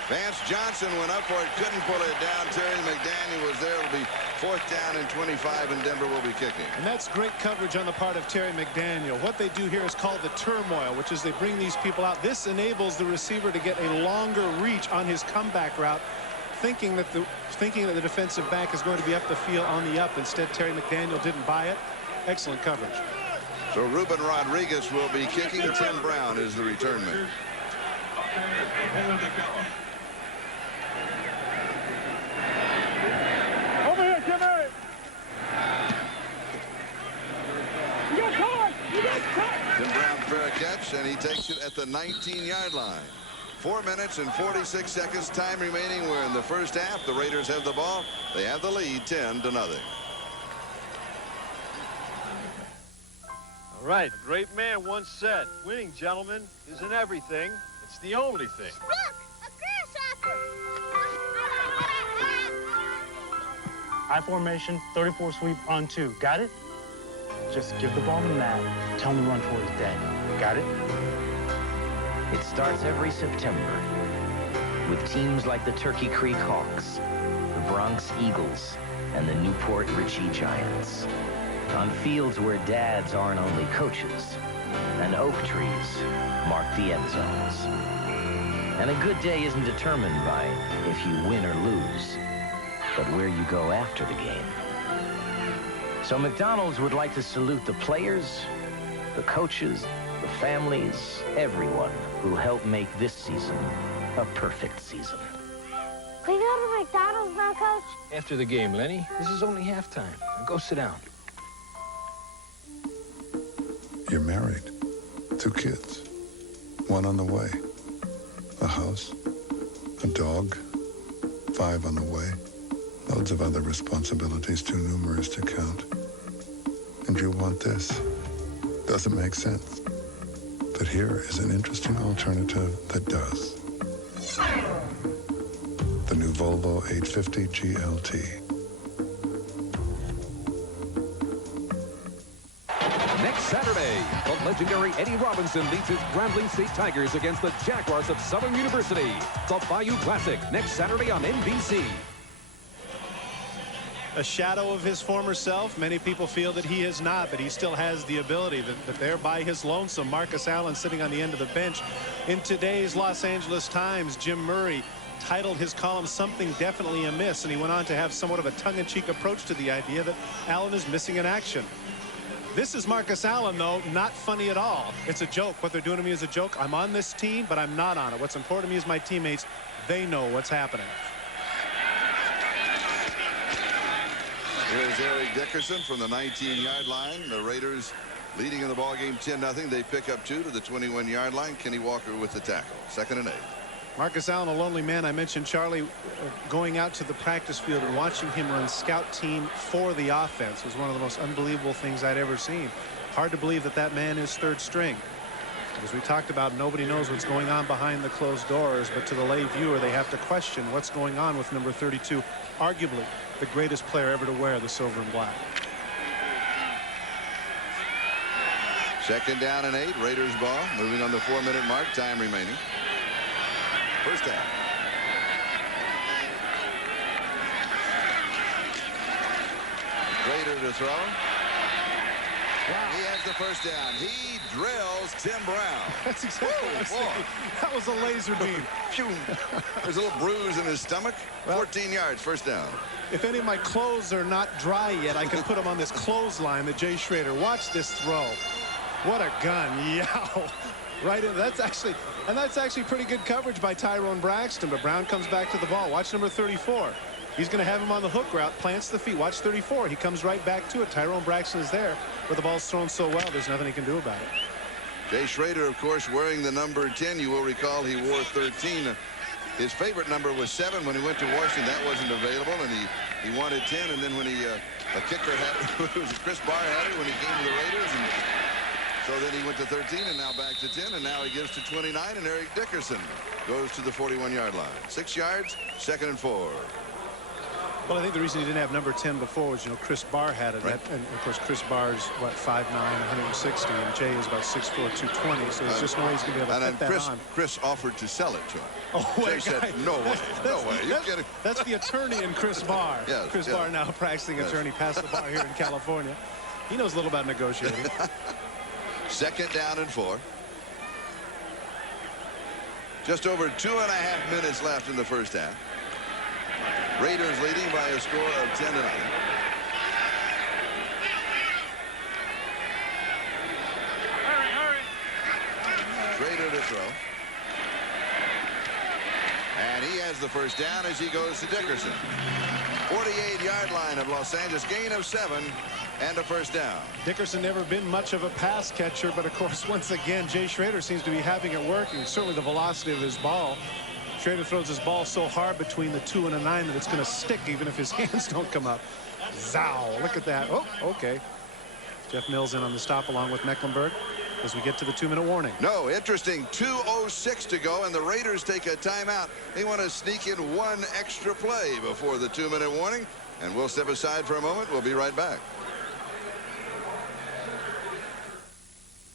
Vance Johnson went up for it, couldn't pull it down. Terry McDaniel was there. It'll be 4th down and 25, and Denver will be kicking. And that's great coverage on the part of Terry McDaniel. What they do here is called the turmoil, which is they bring these people out. This enables the receiver to get a longer reach on his comeback route, thinking that the defensive back is going to be up the field on the up. Instead, Terry McDaniel didn't buy it. Excellent coverage. So Ruben Rodriguez will be kicking. Tim Brown is the return man. Over here, Jimmy! You got caught! You got caught! Tim Brown fair catch, and he takes it at the 19-yard line. 4 minutes and 46 seconds time remaining. We're in the first half. The Raiders have the ball. They have the lead 10-0. All right, a great man once said, winning, gentlemen, isn't everything. It's the only thing. Look, a grasshopper! I formation, 34 sweep on 2. Got it? Just give the ball to Matt. Tell him to run towards dead. Got it? It starts every September with teams like the Turkey Creek Hawks, the Bronx Eagles, and the Newport Richie Giants. On fields where dads aren't only coaches, and oak trees mark the end zones. And a good day isn't determined by if you win or lose, but where you go after the game. So McDonald's would like to salute the players, the coaches, the families, everyone who helped make this season a perfect season. Can we go to McDonald's now, Coach? After the game, Lenny. This is only halftime. Now go sit down. You're married. 2 kids. 1 on the way. A house. A dog. 5 on the way. Loads of other responsibilities too numerous to count. And you want this. Doesn't make sense. But here is an interesting alternative that does. The new Volvo 850 GLT. Next Saturday, the legendary Eddie Robinson leads his Grambling State Tigers against the Jaguars of Southern University. The Bayou Classic, next Saturday on NBC. A shadow of his former self. Many people feel that he is not, but he still has the ability. That there by his lonesome, Marcus Allen sitting on the end of the bench. In today's Los Angeles Times, Jim Murray titled his column "Something Definitely Amiss," and he went on to have somewhat of a tongue-in-cheek approach to the idea that Allen is missing in action. This is Marcus Allen, though, not funny at all. It's a joke. What they're doing to me is a joke. I'm on this team, but I'm not on it. What's important to me is my teammates. They know what's happening. Here's Eric Dickerson from the 19-yard line. The Raiders leading in the ballgame 10-0. They pick up 2 to the 21-yard line. Kenny Walker with the tackle. 2nd and 8. Marcus Allen, a lonely man. I mentioned Charlie going out to the practice field and watching him run scout team for the offense was one of the most unbelievable things I'd ever seen. Hard to believe that that man is third string. As we talked about, nobody knows what's going on behind the closed doors, but to the lay viewer, they have to question what's going on with number 32, arguably the greatest player ever to wear the silver and black. 2nd down and 8. Raiders ball. Moving on the 4-minute mark. Time remaining. First down. Rader to throw. Wow. He has the first down. He drills Tim Brown. That's exactly what I said. That was a laser beam. There's a little bruise in his stomach. 14 yards. First down. If any of my clothes are not dry yet, I can put them on this clothesline that Jay Schrader. Watch this throw. What a gun. Yow. Right in. That's actually pretty good coverage by Tyrone Braxton, but Brown comes back to the ball. Watch number 34. He's going to have him on the hook route, plants the feet. Watch 34. He comes right back to it. Tyrone Braxton is there, but the ball's thrown so well, there's nothing he can do about it. Jay Schrader, of course, wearing the number 10. You will recall he wore 13. His favorite number was 7 when he went to Washington. That wasn't available, and he wanted 10. And then when a kicker had it, it was Chris Barr had it when he came to the Raiders, and so then he went to 13 and now back to 10, and now he gives to 29, and Eric Dickerson goes to the 41-yard line. 6 yards, 2nd and 4. Well, I think the reason he didn't have number 10 before was, Chris Barr had it. Right. And, of course, Chris Barr's, 5'9", 160, and Jay is about 6'4", 220, so there's just no way he's going to be able to put that on. Chris offered to sell it to him. Oh, Jay said, no way, no way. You're kidding. That's the attorney in Chris Barr. Yes, Chris Barr now practicing attorney past the bar here in California. He knows a little about negotiating. 2nd down and 4. Just over 2.5 minutes left in the first half. Raiders leading by a score of 10-0. Schrader to throw. And he has the first down as he goes to Dickerson. 48-yard line of Los Angeles, gain of 7 and a first down. Dickerson never been much of a pass catcher, but of course, once again, Jay Schrader seems to be having it working. Certainly the velocity of his ball. Schrader throws his ball so hard between the 2 and a 9 that it's going to stick even if his hands don't come up. Zow, look at that. Oh, okay. Jeff Mills in on the stop along with Mecklenburg as we get to the 2-minute warning. No, interesting. 2:06 to go, and the Raiders take a timeout. They want to sneak in one extra play before the 2-minute warning, and we'll step aside for a moment. We'll be right back.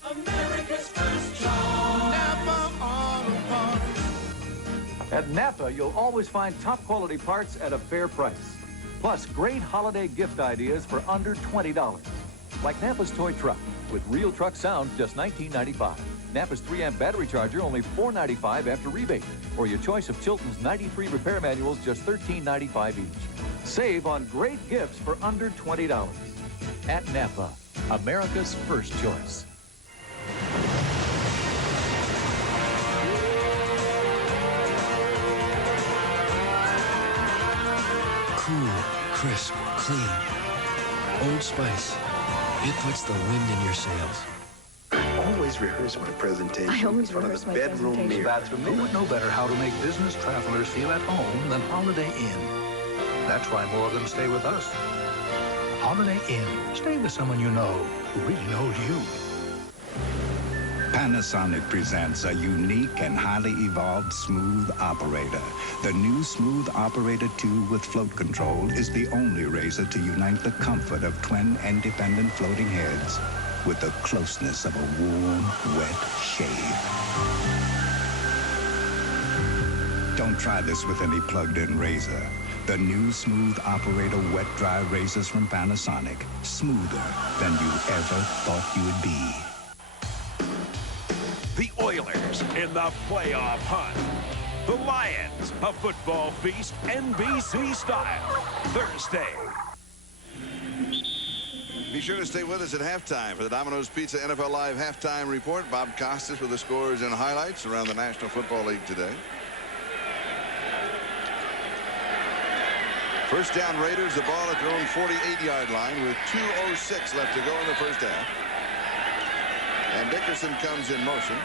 America's first choice. Napa Auto Parts. At Napa, you'll always find top quality parts at a fair price. Plus, great holiday gift ideas for under $20. Like Napa's toy truck, with real truck sound, just $19.95. Napa's 3-amp battery charger, only $4.95 after rebate. Or your choice of Chilton's 93 repair manuals, just $13.95 each. Save on great gifts for under $20. At Napa, America's first choice. Cool, crisp, clean. Old Spice. It puts the wind in your sails. I always rehearse my presentation in front of the bedroom mirror. That's who would know better how to make business travelers feel at home than Holiday Inn. That's why more of them stay with us. Holiday Inn. Stay with someone you know who really knows you. Panasonic presents a unique and highly evolved Smooth Operator. The new Smooth Operator 2 with float control is the only razor to unite the comfort of twin independent floating heads with the closeness of a warm, wet shave. Don't try this with any plugged-in razor. The new Smooth Operator wet-dry razors from Panasonic. Smoother than you ever thought you would be. The Oilers in the playoff hunt. The Lions, a football feast, NBC style. Thursday. Be sure to stay with us at halftime for the Domino's Pizza NFL Live halftime report. Bob Costas with the scores and highlights around the National Football League today. First down Raiders, the ball at their own 48-yard line with 2:06 left to go in the first half. And Dickerson comes in motion.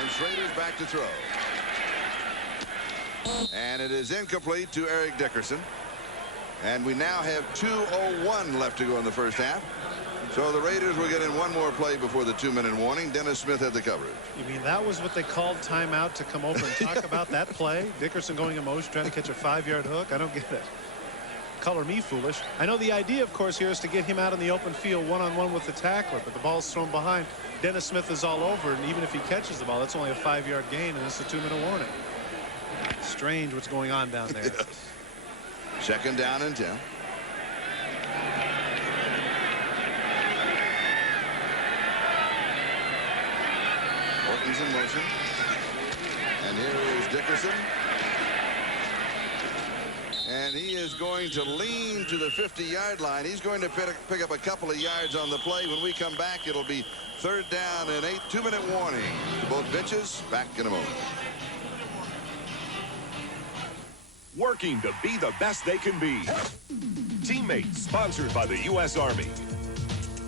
And Schrader's back to throw. And it is incomplete to Eric Dickerson. And we now have 2:01 left to go in the first half. So the Raiders will get in one more play before the 2-minute warning. Dennis Smith had the coverage. You mean that was what they called timeout to come over and talk about that play? Dickerson going in motion, trying to catch a 5-yard hook? I don't get it. Color me foolish. I know the idea, of course, here is to get him out in the open field one-on-one with the tackler, but the ball's thrown behind. Dennis Smith is all over, and even if he catches the ball, that's only a 5-yard gain, and it's a 2-minute warning. Strange what's going on down there. Yes. Second down and 10. Horton's in motion. And here is Dickerson. And he is going to lean to the 50-yard line. He's going to pick up a couple of yards on the play. When we come back, it'll be 3rd down and 8. 2-minute warning to both benches. Back in a moment. Working to be the best they can be. Teammates, sponsored by the U.S. Army.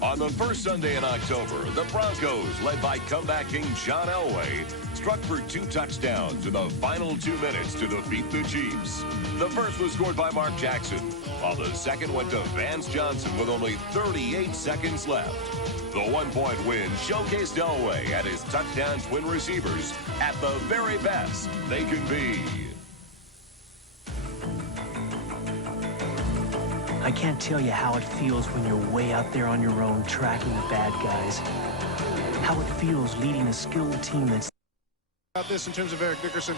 On the first Sunday in October, the Broncos, led by comeback king John Elway, struck for 2 touchdowns in the final 2 minutes to defeat the Chiefs. The first was scored by Mark Jackson, while the second went to Vance Johnson with only 38 seconds left. The 1-point win showcased Elway and his touchdown twin receivers at the very best they can be. I can't tell you how it feels when you're way out there on your own tracking the bad guys. How it feels leading a skilled team that's... About this in terms of Eric Dickerson,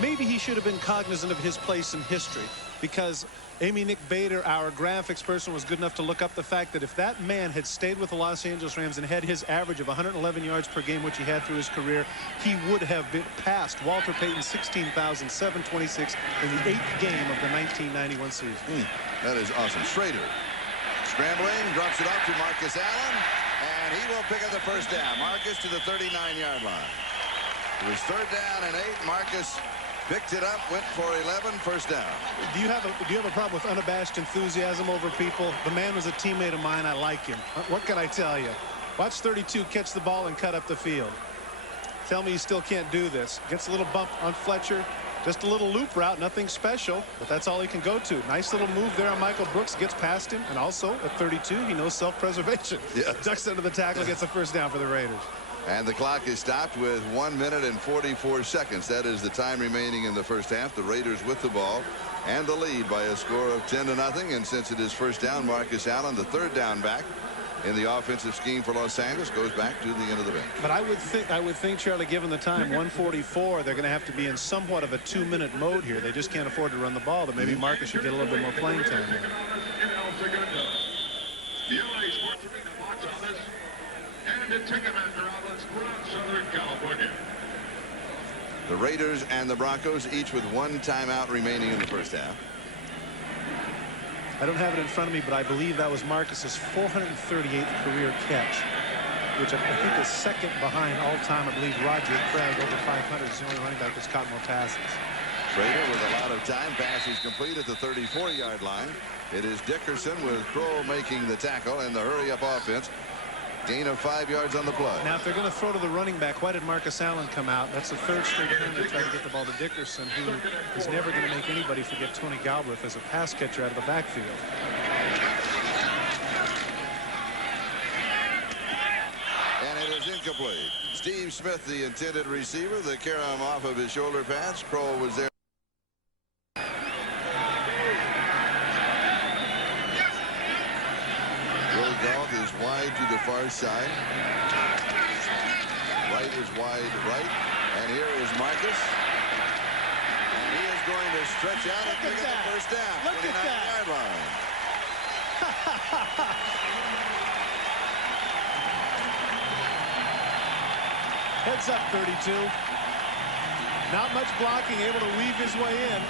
maybe he should have been cognizant of his place in history, because Amy Nick Bader, our graphics person, was good enough to look up the fact that if that man had stayed with the Los Angeles Rams and had his average of 111 yards per game, which he had through his career, he would have been past Walter Payton's 16,726 in the 8th game of the 1991 season. That is awesome. Schrader scrambling, drops it off to Marcus Allen, and he will pick up the first down. Marcus to the 39-yard line. It was 3rd down and 8. Marcus picked it up, went for 11, first down. Do you have a problem with unabashed enthusiasm over people? The man was a teammate of mine. I like him. What can I tell you? Watch 32 catch the ball and cut up the field. Tell me you still can't do this. Gets a little bump on Fletcher. Just a little loop route, nothing special, but that's all he can go to. Nice little move there on Michael Brooks, gets past him, and also at 32, he knows self-preservation. Yeah. Ducks under the tackle, gets a first down for the Raiders. And the clock is stopped with 1 minute and 44 seconds. That is the time remaining in the first half. The Raiders with the ball and the lead by a score of 10-0. And since it is first down, Marcus Allen, the 3rd down back in the offensive scheme for Los Angeles, goes back to the end of the bench. But I would think, Charlie, given the time, 1:44, they're going to have to be in somewhat of a 2-minute mode here. They just can't afford to run the ball. But maybe Marcus should get a little bit more playing time here. The Raiders and the Broncos each with 1 timeout remaining in the first half. I don't have it in front of me, but I believe that was Marcus's 438th career catch, which I think is second behind all-time. I believe Roger Craig over 500 is the only running back that's caught more passes. Schrader with a lot of time. Pass is complete at the 34-yard line. It is Dickerson with Kroll making the tackle and the hurry-up offense. Gain of 5 yards on the play. Now, if they're going to throw to the running back, why did Marcus Allen come out? That's the 3rd straight time they try to get the ball to Dickerson, who is never going to make anybody forget Tony Galbraith as a pass catcher out of the backfield. And it is incomplete. Steve Smith, the intended receiver, the carry him off of his shoulder pass. Kroll was there. Golf is wide to the far side. Right is wide right. And here is Marcus. And he is going to stretch out and pick up the first down. 29-yard line. Heads up, 32. Not much blocking, able to weave his way in.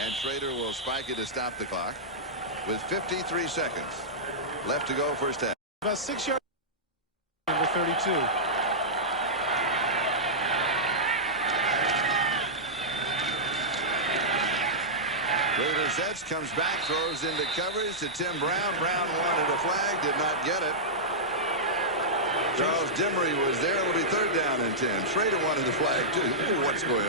And Schrader will spike it to stop the clock. with 53 seconds left to go first half. About 6 yards number 32. Raider sets, comes back, throws into coverage to Tim Brown. Brown wanted a flag, did not get it. Charles Dimry was there. It'll be 3rd down and 10. Schrader wanted the flag too. Ooh, what's going on?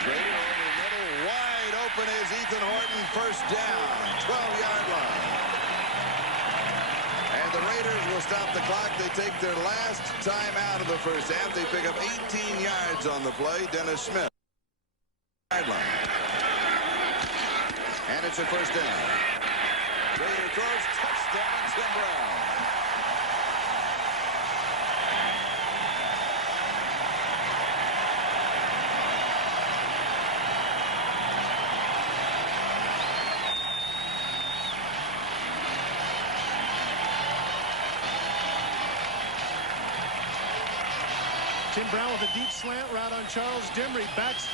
Schrader over the middle, wide open is Ethan Horton. First down, 12-yard line. And the Raiders will stop the clock. They take their last time out of the first half. They pick up 18 yards on the play. Dennis Smith. Sideline. And it's a first down. Raider throws, touchdown, Tim Brown. Tim Brown with a deep slant route on Charles Dimry.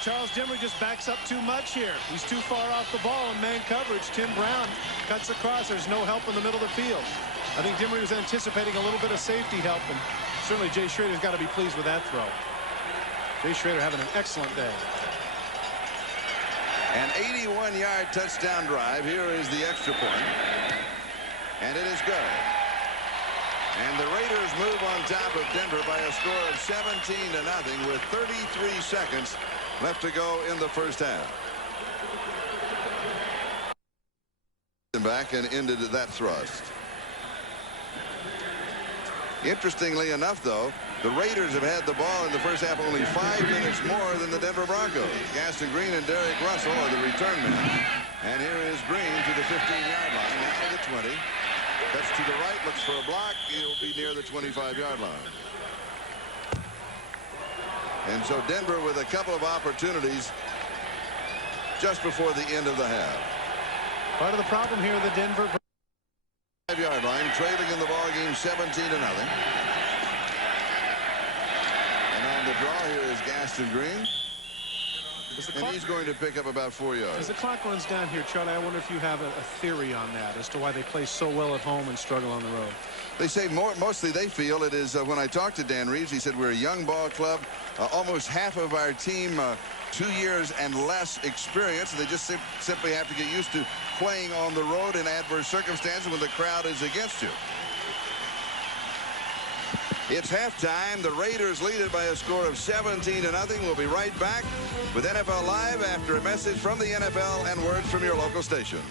Charles Dimry just backs up too much here. He's too far off the ball in man coverage. Tim Brown cuts across. There's no help in the middle of the field. I think Dimry was anticipating a little bit of safety help, and certainly Jay Schrader's got to be pleased with that throw. Jay Schrader having an excellent day. An 81-yard touchdown drive. Here is the extra point. And it is good. And the Raiders move on top of Denver by a score of 17-0 with 33 seconds left to go in the first half. Back and ended that thrust. Interestingly enough, though, the Raiders have had the ball in the first half only 5 minutes more than the Denver Broncos. Gaston Green and Derek Russell are the return men. And here is Green to the 15-yard line, now to the 20. That's to the right, looks for a block. He'll be near the 25-yard line. And so Denver with a couple of opportunities just before the end of the half. Part of the problem here, the Denver 5-yard line, trailing in the ball game 17-0. And on the draw here is Gaston Green. And he's going to pick up about 4 yards. As the clock runs down here, Charlie, I wonder if you have a theory on that as to why they play so well at home and struggle on the road. They say mostly they feel it is when I talked to Dan Reeves, he said we're a young ball club. Almost half of our team 2 years and less experience. They just simply have to get used to playing on the road in adverse circumstances when the crowd is against you. It's halftime. The Raiders lead it by a score of 17-0. We'll be right back with NFL Live after a message from the NFL and words from your local station.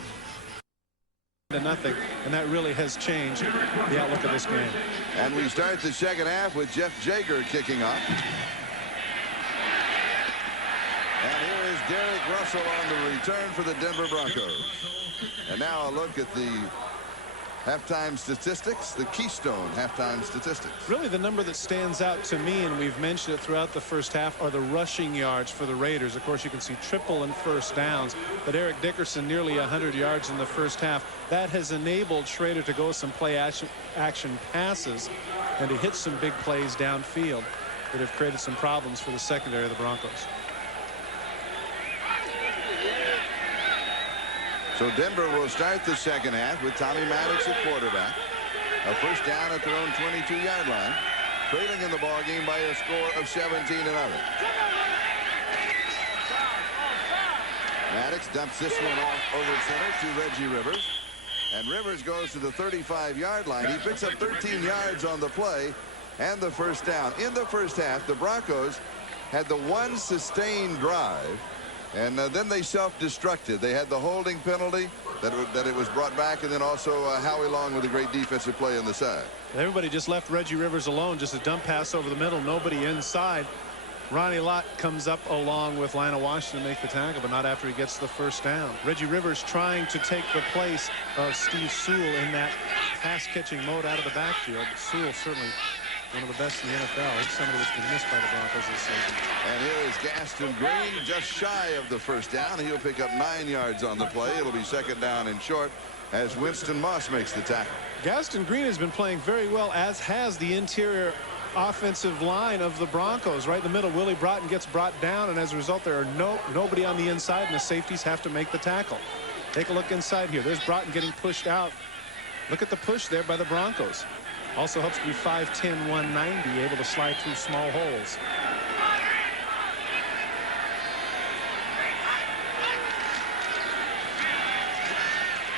-0, and that really has changed the outlook of this game. And we start the second half with Jeff Jaeger kicking off. And here is Derek Russell on the return for the Denver Broncos. And now a look at the halftime statistics, the Keystone halftime statistics. Really the number that stands out to me, and we've mentioned it throughout the first half, are the rushing yards for the Raiders. Of course, you can see triple and first downs, but Eric Dickerson nearly 100 yards in the first half. That has enabled Schrader to go some play action passes and to hit some big plays downfield that have created some problems for the secondary of the Broncos. So Denver will start the second half with Tommy Maddox at quarterback. A first down at their own 22-yard line. Trailing in the ball game by a score of 17-0. Maddox dumps this one off over center to Reggie Rivers. And Rivers goes to the 35-yard line. He picks up 13 yards on the play and the first down. In the first half, the Broncos had the one sustained drive. And then they self-destructed. They had the holding penalty that it was brought back, and then also Howie Long with a great defensive play on the side. Everybody just left Reggie Rivers alone. Just a dump pass over the middle. Nobody inside. Ronnie Lott comes up along with Lionel Washington to make the tackle, but not after he gets the first down. Reggie Rivers trying to take the place of Steve Sewell in that pass-catching mode out of the backfield. Sewell certainly one of the best in the NFL. He's somebody that's been missed by the Broncos this season. And here is Gaston Green just shy of the first down. He'll pick up 9 yards on the play. It'll be second down and short as Winston Moss makes the tackle. Gaston Green has been playing very well, as has the interior offensive line of the Broncos. Right in the middle, Willie Broughton gets brought down, and as a result, there are nobody on the inside, and the safeties have to make the tackle. Take a look inside here. There's Broughton getting pushed out. Look at the push there by the Broncos. Also helps to be 5'10", 190, able to slide through small holes.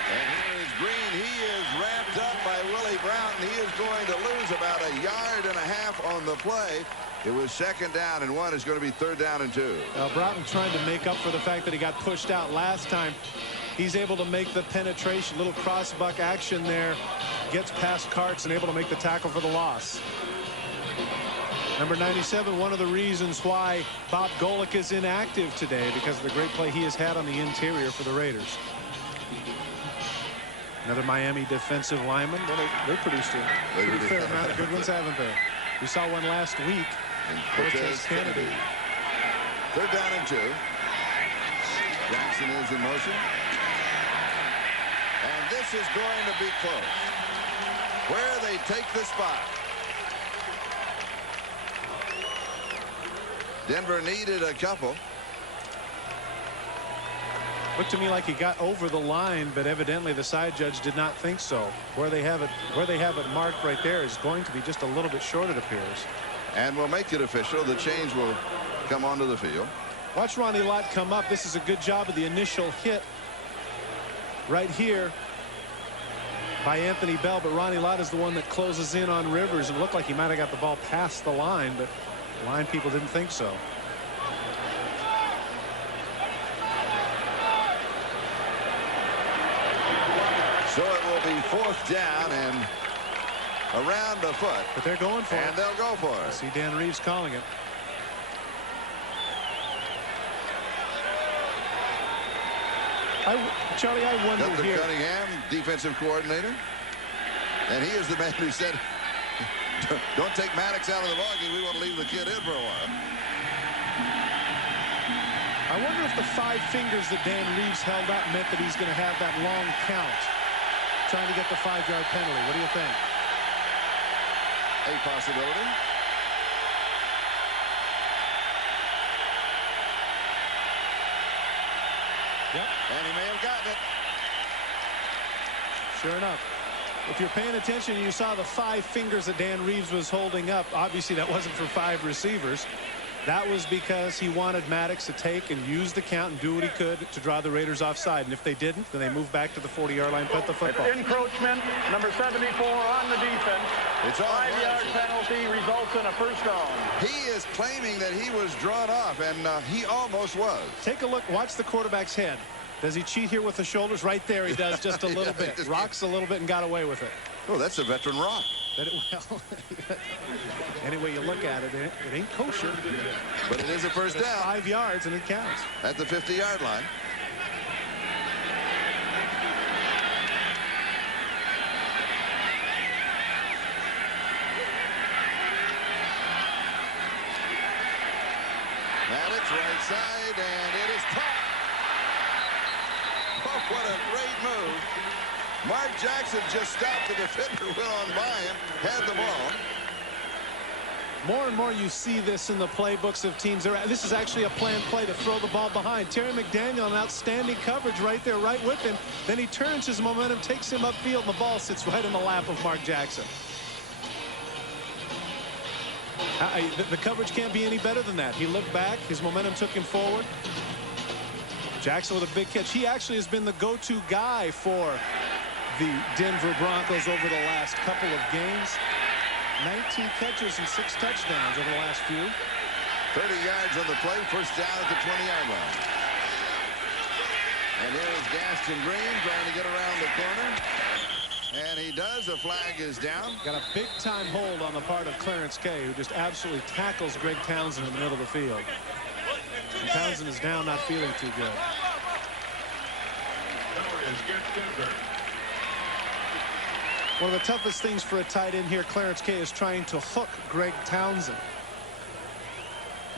And here is Green. He is wrapped up by Willie Broughton. He is going to lose about 1.5 yards on the play. It was 2nd down and 1. It's going to be 3rd down and 2. Broughton trying to make up for the fact that he got pushed out last time. He's able to make the penetration, little cross-buck action there, gets past Karts and able to make the tackle for the loss. Number 97, one of the reasons why Bob Golick is inactive today, because of the great play he has had on the interior for the Raiders. Another Miami defensive lineman. Well, they produced a pretty fair amount of good ones, haven't they? We saw one last week. Cortez Kennedy. 3rd down and 2. Jackson is in motion. And this is going to be close. Where they take the spot. Denver needed a couple. Looked to me like he got over the line, but evidently the side judge did not think so. Where they have it marked right there is going to be just a little bit short, it appears. And we'll make it official. The change will come onto the field. Watch Ronnie Lott come up. This is a good job of the initial hit right here by Anthony Bell, but Ronnie Lott is the one that closes in on Rivers. It looked like he might have got the ball past the line, but line people didn't think so. So it will be 4th down and around a foot. But they're going for it. And they'll go for it. I see Dan Reeves calling it. Charlie, I wonder Dr. here. Cunningham, defensive coordinator. And he is the man who said, don't take Maddox out of the ballgame. We want to leave the kid in for a while. I wonder if the 5 fingers that Dan Reeves held up meant that he's going to have that long count, trying to get the 5-yard penalty. What do you think? A possibility. Yep. And he may have gotten it. Sure enough. If you're paying attention, you saw the 5 fingers that Dan Reeves was holding up. Obviously, that wasn't for 5 receivers. That was because he wanted Maddox to take and use the count and do what he could to draw the Raiders offside. And if they didn't, then they moved back to the 40-yard line, put the football. It's encroachment, number 74 on the defense. It's a 5-yard penalty results in a 1st down. He is claiming that he was drawn off, and he almost was. Take a look. Watch the quarterback's head. Does he cheat here with the shoulders? Right there he does, just a little bit. Rocks a little bit and got away with it. Oh, that's a veteran rock. Well, any way you look at it, it ain't kosher. But it is a 1st down. 5 yards, and it counts. At the 50-yard line. Maddox right side, and it is caught. Oh, what a great move. Mark Jackson just stopped the defender, went on by him, had the ball. More and more you see this in the playbooks of teams. This is actually a planned play to throw the ball behind. Terry McDaniel, an outstanding coverage right there, right with him. Then he turns his momentum, takes him upfield, and the ball sits right in the lap of Mark Jackson. The coverage can't be any better than that. He looked back. His momentum took him forward. Jackson with a big catch. He actually has been the go-to guy for the Denver Broncos over the last couple of games. 19 catches and 6 touchdowns over the last few. 30 yards on the play, 1st down at the 20-yard line. And here's Gaston Green trying to get around the corner. And he does. The flag is down. Got a big-time hold on the part of Clarence Kay, who just absolutely tackles Greg Townsend in the middle of the field. And Townsend is down, not feeling too good. One of the toughest things for a tight end here, Clarence Kay, is trying to hook Greg Townsend.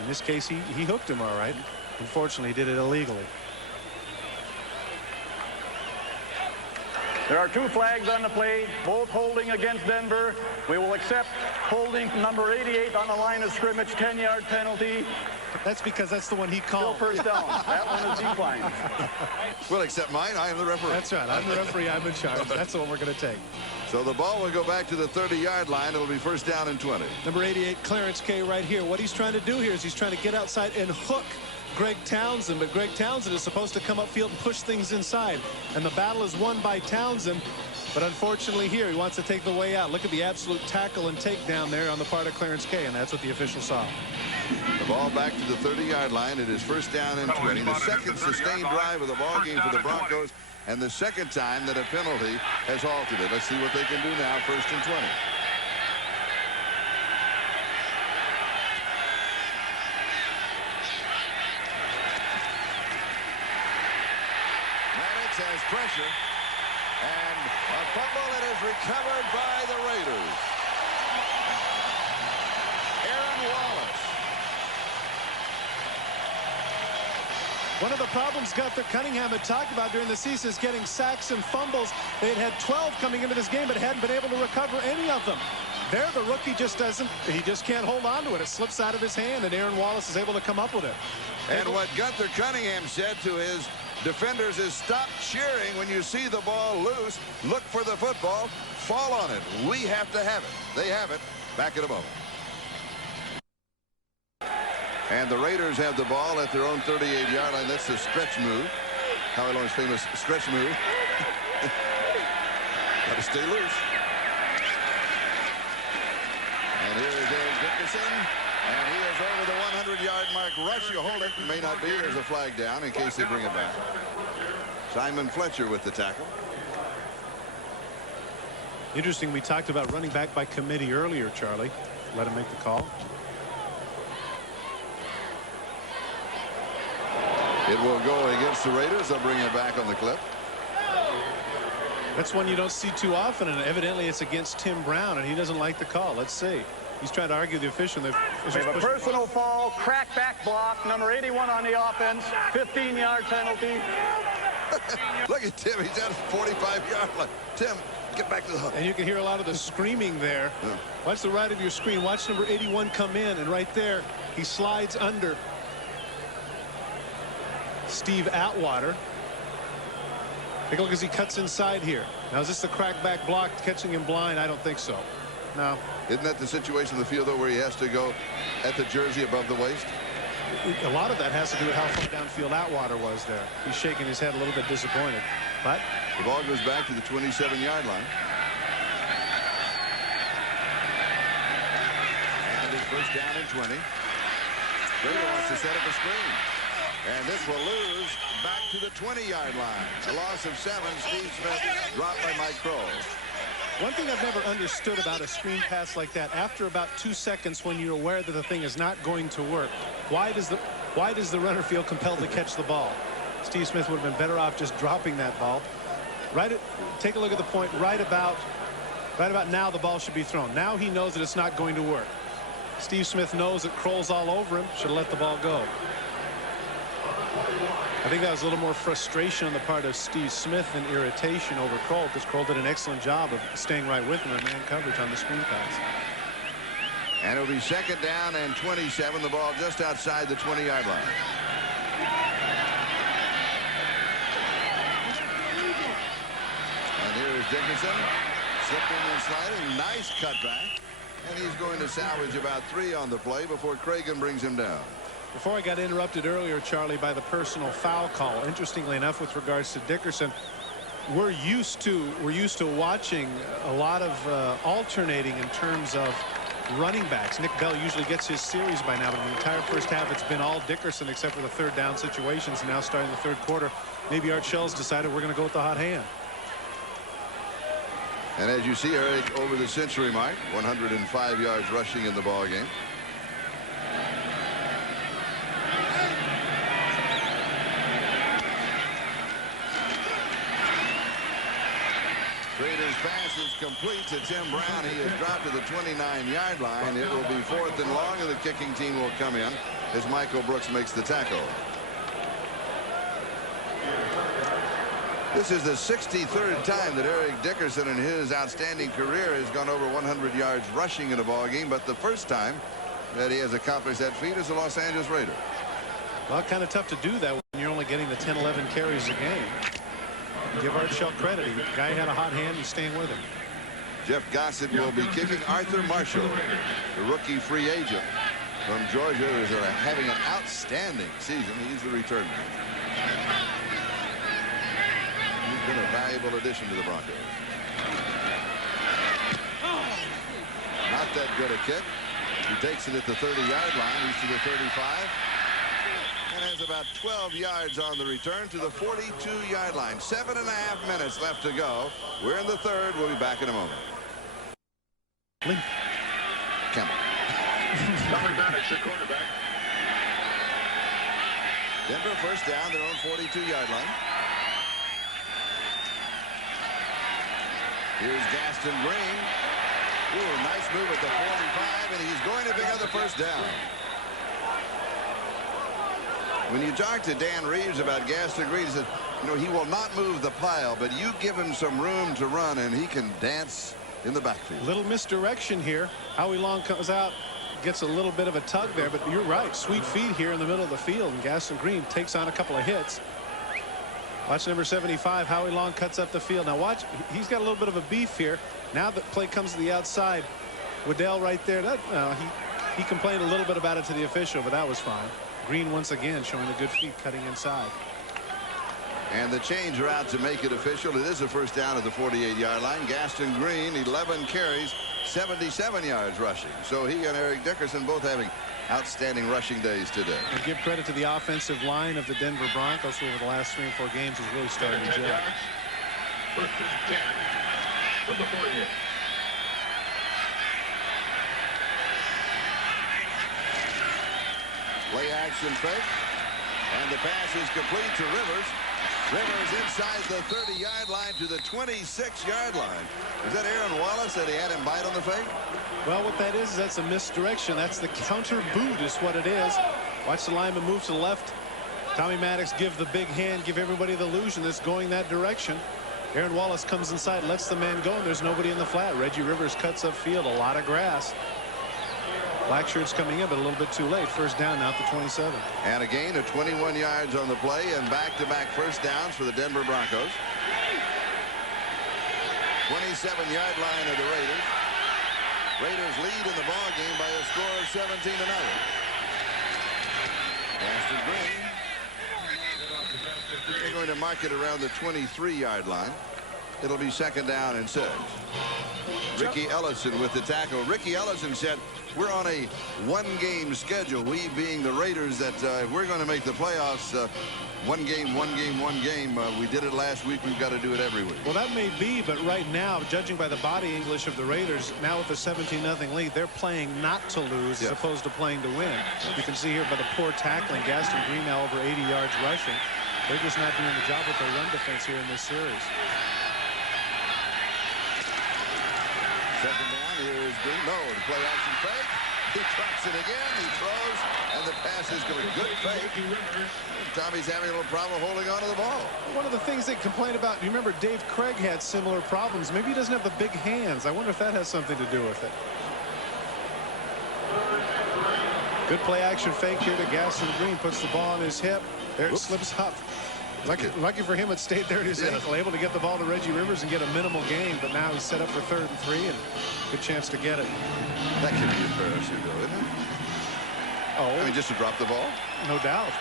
In this case, he hooked him all right. Unfortunately, he did it illegally. There are 2 flags on the play, both holding against Denver. We will accept holding number 88 on the line of scrimmage, 10-yard penalty. That's because that's the one he called. Still first down. That one is declined. We'll accept mine. I am the referee. That's right. I'm the referee. I'm in charge. That's the one we're going to take. So the ball will go back to the 30-yard line. It'll be first down and 20. Number 88, Clarence K. right here. What he's trying to do here is he's trying to get outside and hook Greg Townsend, but Greg Townsend is supposed to come upfield and push things inside. And the battle is won by Townsend. But unfortunately here, he wants to take the way out. Look at the absolute tackle and takedown there on the part of Clarence K. And that's what the official saw. The ball back to the 30-yard line. It is first down and 20. The second sustained drive of the ball game for the Broncos. And the second time that a penalty has halted it. Let's see what they can do now. First and 20. Maddox has pressure. And a fumble that is recovered by the Raiders. Aaron Wallace. One of the problems Gunther Cunningham had talked about during the season is getting sacks and fumbles. They had 12 coming into this game, but hadn't been able to recover any of them. There, the rookie just doesn't, he just can't hold on to it. It slips out of his hand, and Aaron Wallace is able to come up with it. And what Gunther Cunningham said to his defenders is stop cheering when you see the ball loose. Look for the football. Fall on it. We have to have it. They have it. Back in a moment. And the Raiders have the ball at their own 38-yard line. That's the stretch move. Howie Long's famous stretch move. Got to stay loose. And here is Eric Dickerson. And he is over the 100-yard mark. Rush, you hold it. May not be. There's a flag down in case they bring it back. Simon Fletcher with the tackle. Interesting, we talked about running back by committee earlier, Charlie. Let him make the call. It will go against the Raiders. They'll bring it back on the clip. That's one you don't see too often, and evidently it's against Tim Brown, and he doesn't like the call. Let's see. He's trying to argue the official. We have a personal foul, crack back block, number 81 on the offense, 15-yard penalty. Look at Tim. He's at the 45-yard line. Tim, get back to the huddle. And you can hear a lot of the screaming there. Yeah. Watch the right of your screen. Watch number 81 come in, and right there, he slides under Steve Atwater. Take a look as he cuts inside here. Now, is this the crackback block catching him blind? I don't think so. No. Isn't that the situation in the field, though, where he has to go at the jersey above the waist? A lot of that has to do with how far downfield Atwater was there. He's shaking his head a little bit disappointed. But the ball goes back to the 27-yard line. And it's first down and 20. Baker wants to set up a screen. And this will lose back to the 20-yard line. A loss of 7. Steve Smith dropped by Mike Crow. One thing I've never understood about a screen pass like that, after about 2 seconds when you're aware that the thing is not going to work, why does the runner feel compelled to catch the ball? Steve Smith would have been better off just dropping that ball. Take a look at the point right about now the ball should be thrown. Now he knows that it's not going to work. Steve Smith knows that Kroll's all over him, should have let the ball go. I think that was a little more frustration on the part of Steve Smith than irritation over Kroll, because Kroll did an excellent job of staying right with him in man coverage on the screen pass. And it'll be second down and 27. The ball just outside the 20-yard line. And here is Dickerson, slipping and sliding. Nice cutback. And he's going to salvage about 3 on the play before Cragen brings him down. Before I got interrupted earlier, Charlie, by the personal foul call, interestingly enough, with regards to Dickerson, we're used to watching a lot of alternating in terms of running backs. Nick Bell usually gets his series by now, but in the entire first half, it's been all Dickerson except for the third down situations. And now starting the third quarter, maybe Art Shell's decided we're going to go with the hot hand. And as you see, Eric, over the century mark, 105 yards rushing in the ball game. Raiders pass is complete to Tim Brown. He is dropped to the 29-yard line. It will be 4th and long, and the kicking team will come in as Michael Brooks makes the tackle. This is the 63rd time that Eric Dickerson in his outstanding career has gone over 100 yards rushing in a ball game, but the first time that he has accomplished that feat is the Los Angeles Raiders. Well, kind of tough to do that when you're only getting the 10-11 carries a game. Give Art Shell credit. The guy had a hot hand. He's staying with him. Jeff Gossett will be kicking. Arthur Marshall, the rookie free agent from Georgia, is having an outstanding season. He's the return man. He's been a valuable addition to the Broncos. Not that good a kick. He takes it at the 30-yard line. He's to the 35. And has about 12 yards on the return to the 42-yard line. 7.5 minutes left to go. We're in the third. We'll be back in a moment. Campbell. Maddox, the quarterback. Denver first down, their own 42-yard line. Here's Gaston Green. Ooh, nice move at the 45, and he's going to pick up the first down. When you talk to Dan Reeves about Gaston Green, he said, you know, he will not move the pile, but you give him some room to run, and he can dance in the backfield. Little misdirection here. Howie Long comes out, gets a little bit of a tug there, but you're right. Sweet feed here in the middle of the field, and Gaston Green takes on a couple of hits. Watch number 75. Howie Long cuts up the field. Now watch, he's got a little bit of a beef here. Now the play comes to the outside. Waddell right there. He complained a little bit about it to the official, but that was fine. Green once again showing the good feet cutting inside. And the change route to make it official. It is a first down at the 48-yard line. Gaston Green, 11 carries, 77 yards rushing. So he and Eric Dickerson both having outstanding rushing days today. And give credit to the offensive line of the Denver Broncos, who over the last 3 or 4 games has really started to gel. First and 10 from the 48. Play action fake. And the pass is complete to Rivers. Rivers inside the 30-yard line to the 26-yard line. Is that Aaron Wallace that he had him bite on the fake? Well, what that is that's a misdirection. That's the counter boot is what it is. Watch the lineman move to the left. Tommy Maddox give the big hand, give everybody the illusion that's going that direction. Aaron Wallace comes inside, lets the man go, and there's nobody in the flat. Reggie Rivers cuts upfield, a lot of grass. Black shirts coming in, but a little bit too late. First down now at the 27. And a gain of 21 yards on the play, and back-to-back first downs for the Denver Broncos. 27-yard line of the Raiders. Raiders lead in the ball game by a score of 17-0. Gaston Green. They're going to mark it around the 23-yard line. It'll be second down and 6. Ricky Ellison with the tackle. Ricky Ellison said, we're on a one-game schedule. We being the Raiders, that if we're going to make the playoffs, one game. We did it last week. We've got to do it every week. Well, that may be, but right now, judging by the body English of the Raiders, now with a 17-0 lead, they're playing not to lose as opposed to playing to win. You can see here by the poor tackling, Gaston Green now over 80 yards rushing. They're just not doing the job with their run defense here in this series. Second down, here is Green. No, the play action fake. He drops it again. He throws, and the pass is going good fake. Tommy's having a little problem holding on to the ball. One of the things they complain about, you remember Dave Craig had similar problems. Maybe he doesn't have the big hands. I wonder if that has something to do with it. Good play action fake here to Gaston Green. Puts the ball on his hip. There it slips up. Lucky for him, it stayed there at his ankle. Able to get the ball to Reggie Rivers and get a minimal gain. But now he's set up for 3rd and 3 and good chance to get it. That could be a parachute, though, isn't it? Oh. I mean, just to drop the ball? No doubt.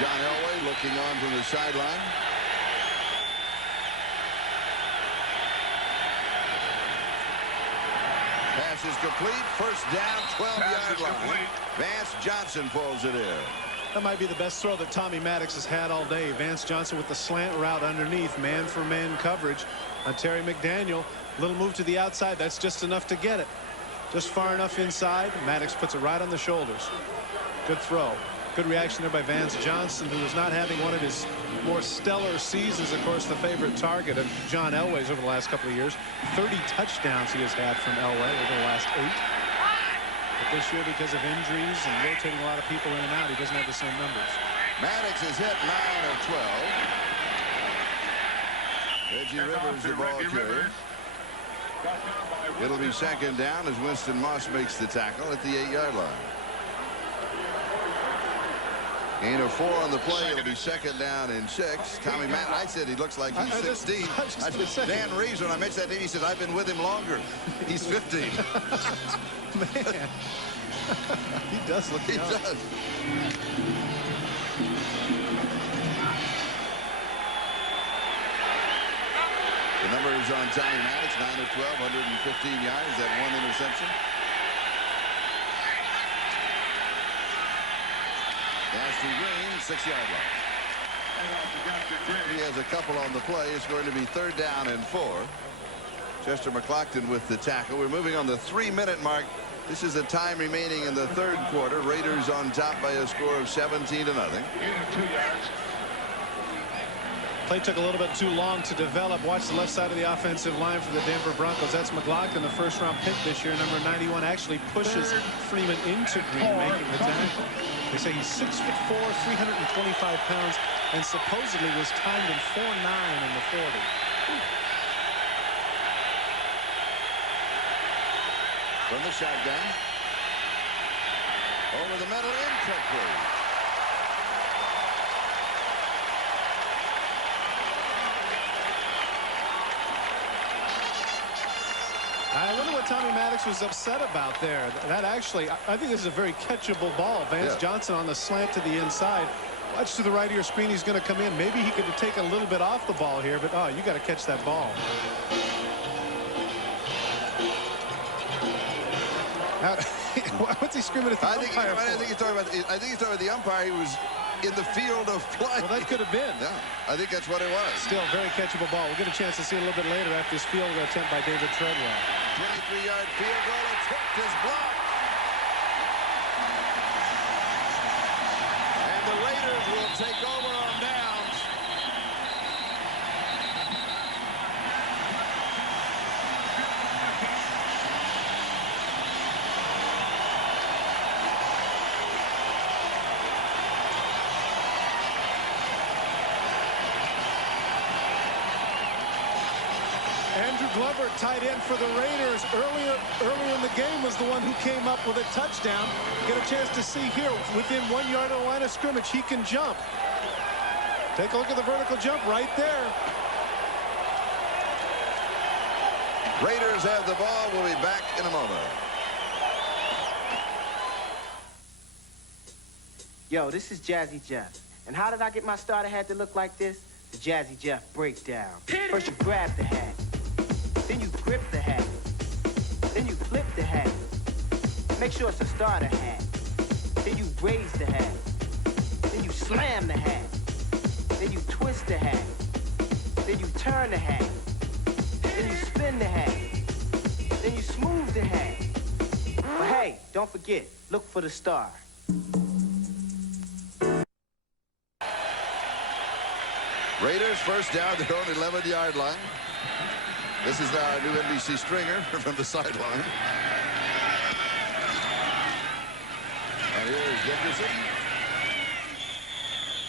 John Elway looking on from the sideline. Pass is complete. First down, 12-yard line. Vance Johnson pulls it in. That might be the best throw that Tommy Maddox has had all day. Vance Johnson with the slant route underneath, man-for-man coverage on Terry McDaniel. Little move to the outside. That's just enough to get it. Just far enough inside. Maddox puts it right on the shoulders. Good throw. Good reaction there by Vance Johnson, who is not having one of his more stellar seasons. Of course, the favorite target of John Elway's over the last couple of years. 30 touchdowns he has had from Elway over the last 8. But this year, because of injuries and rotating a lot of people in and out, he doesn't have the same numbers. Maddox is hit 9 of 12. Reggie Rivers, the ball carrier. It'll be second down as Winston Moss makes the tackle at the 8-yard line. Gain of 4 on the play. It'll be second down and 6. Tommy Maddox, I said he looks like he's 16. Dan Reeves, when I mentioned that name, he said, I've been with him longer. He's 15. Man. He does look young. He does. The numbers on Tommy Maddox, 9 of 12, 115 yards, that 1 interception. Ashley Green, 6-yard line. He has a couple on the play. It's going to be third down and 4. Chester McLaughlin with the tackle. We're moving on the 3-minute mark. This is the time remaining in the third quarter. Raiders on top by a score of 17-0. Play took a little bit too long to develop. Watch the left side of the offensive line for the Denver Broncos. That's McLaughlin, the first-round pick this year. Number 91 actually pushes Freeman into Green, making the tackle. They say he's 6'4", 325 pounds, and supposedly was timed in 4.9 in the 40. From the shotgun. Over the middle, incomplete. I wonder what Tommy Maddox was upset about there. That actually, I think this is a very catchable ball. Vance Johnson on the slant to the inside. Watch to the right of your screen. He's going to come in. Maybe he could take a little bit off the ball here, but you got to catch that ball. Now, what's he screaming at the umpire? I think he's talking about the umpire. He was in the field of play. Well, that could have been. Yeah, I think that's what it was. Still, very catchable ball. We'll get a chance to see it a little bit later after this field goal attempt by David Treadwell. 23-yard field goal attempt is blocked. And the Raiders will take over on downs. Andrew Glover, tight end for the Raiders, earlier in the game was the one who came up with a touchdown. Get a chance to see here within 1 yard of the line of scrimmage. He can jump. Take a look at the vertical jump right there. Raiders have the ball. We'll be back in a moment. Yo, this is Jazzy Jeff. And how did I get my starter hat to look like this? The Jazzy Jeff breakdown. First you grab the hat. Then you grip the hat. Then you flip the hat. Make sure it's a starter hat. Then you raise the hat. Then you slam the hat. Then you twist the hat. Then you turn the hat. Then you spin the hat. Then you smooth the hat. But hey, don't forget, look for the star. Raiders first down, their own 11-yard line. This is our new NBC stringer from the sideline. And here is Dickerson.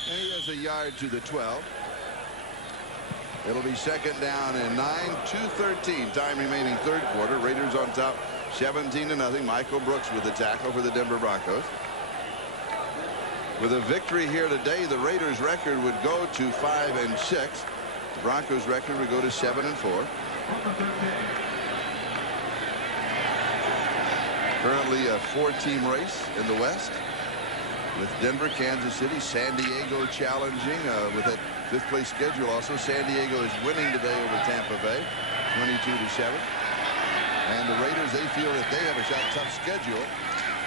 And he has a yard to the 12. It'll be second down and 9, 2:13. Time remaining third quarter. Raiders on top 17-0. Michael Brooks with the tackle for the Denver Broncos. With a victory here today, the Raiders record would go to 5-6. The Broncos record would go to 7-4. Currently a 4-team race in the West with Denver, Kansas City, San Diego challenging with that fifth-place schedule. Also, San Diego is winning today over Tampa Bay, 22-7. And the Raiders, they feel that they have a shot, tough schedule,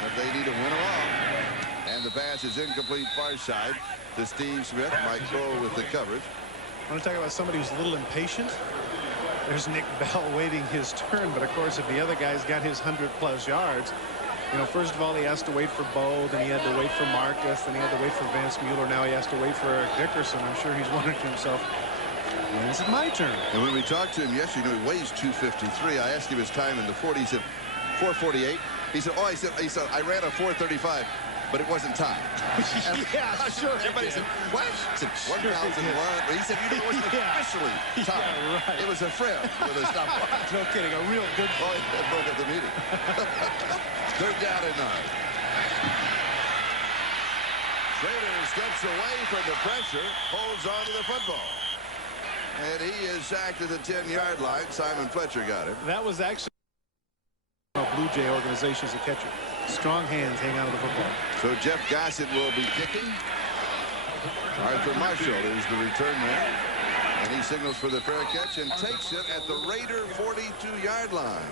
but they need to win them all. And the pass is incomplete, far side to Steve Smith. Mike Cole with the coverage. I want to talk about somebody who's a little impatient. There's Nick Bell waiting his turn, but of course, if the other guy's got his 100+ yards, you know, first of all, he has to wait for Bo, then he had to wait for Marcus, then he had to wait for Vance Mueller. Now he has to wait for Eric Dickerson. I'm sure he's wondering to himself, when is it my turn? And when we talked to him yesterday, he weighs 253. I asked him his time in the 40. He said 4:48. He said, I ran a 4:35. but it wasn't time. Yeah, sure. Everybody said, what? I said, 1,001. He said, you know, it wasn't officially time. Yeah, right. It was a friend with a stopwatch. No kidding, a real good Oh, it broke up the meeting. 3rd down and 9. Schrader steps away from the pressure, holds on to the football. And he is sacked at the 10-yard line. Simon Fletcher got him. That was actually a Blue Jay organization as a catcher. Strong hands hang out of the football. So Jeff Gossett will be kicking. Arthur Marshall is the return man. And he signals for the fair catch and takes it at the Raider 42-yard line.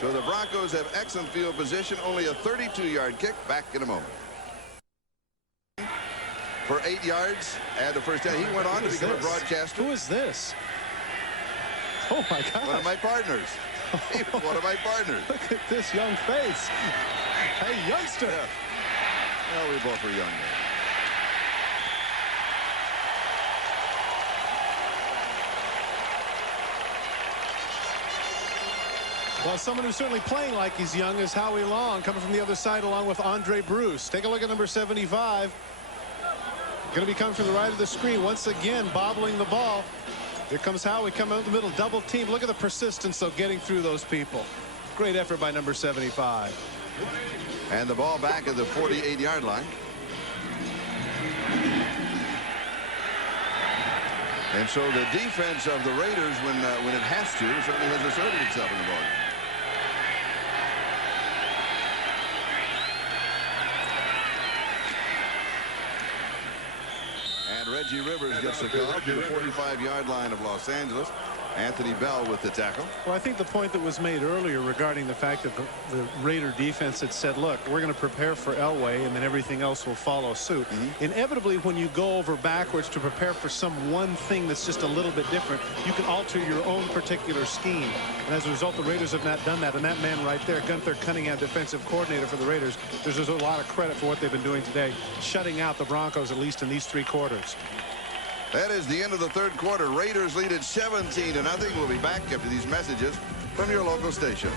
So the Broncos have excellent field position. Only a 32-yard kick. Back in a moment. For 8 yards and a first down. He went on to become a broadcaster. Who is this? Oh, my God. One of my partners. He was one of my partners. Look at this young face. Hey, youngster. Yeah. Well, we both were young then. Well, someone who's certainly playing like he's young is Howie Long, coming from the other side along with Andre Bruce. Take a look at number 75. Going to be coming from the right of the screen. Once again, bobbling the ball. Here comes Howie coming out the middle, double team. Look at the persistence of getting through those people. Great effort by number 75. And the ball back at the 48-yard line. And so the defense of the Raiders, when it has to, certainly has asserted itself in the ball game. And Reggie Rivers gets the call to the 45-yard line of Los Angeles. Anthony Bell with the tackle. Well, I think the point that was made earlier regarding the fact that the Raider defense had said, look, we're going to prepare for Elway and then everything else will follow suit. Inevitably, when you go over backwards to prepare for some one thing that's just a little bit different, you can alter your own particular scheme. And as a result, the Raiders have not done that. And that man right there, Gunther Cunningham, defensive coordinator for the Raiders, there's a lot of credit for what they've been doing today, shutting out the Broncos, at least in these 3 quarters. That is the end of the 3rd quarter. Raiders lead at 17-0. We'll be back after these messages from your local station.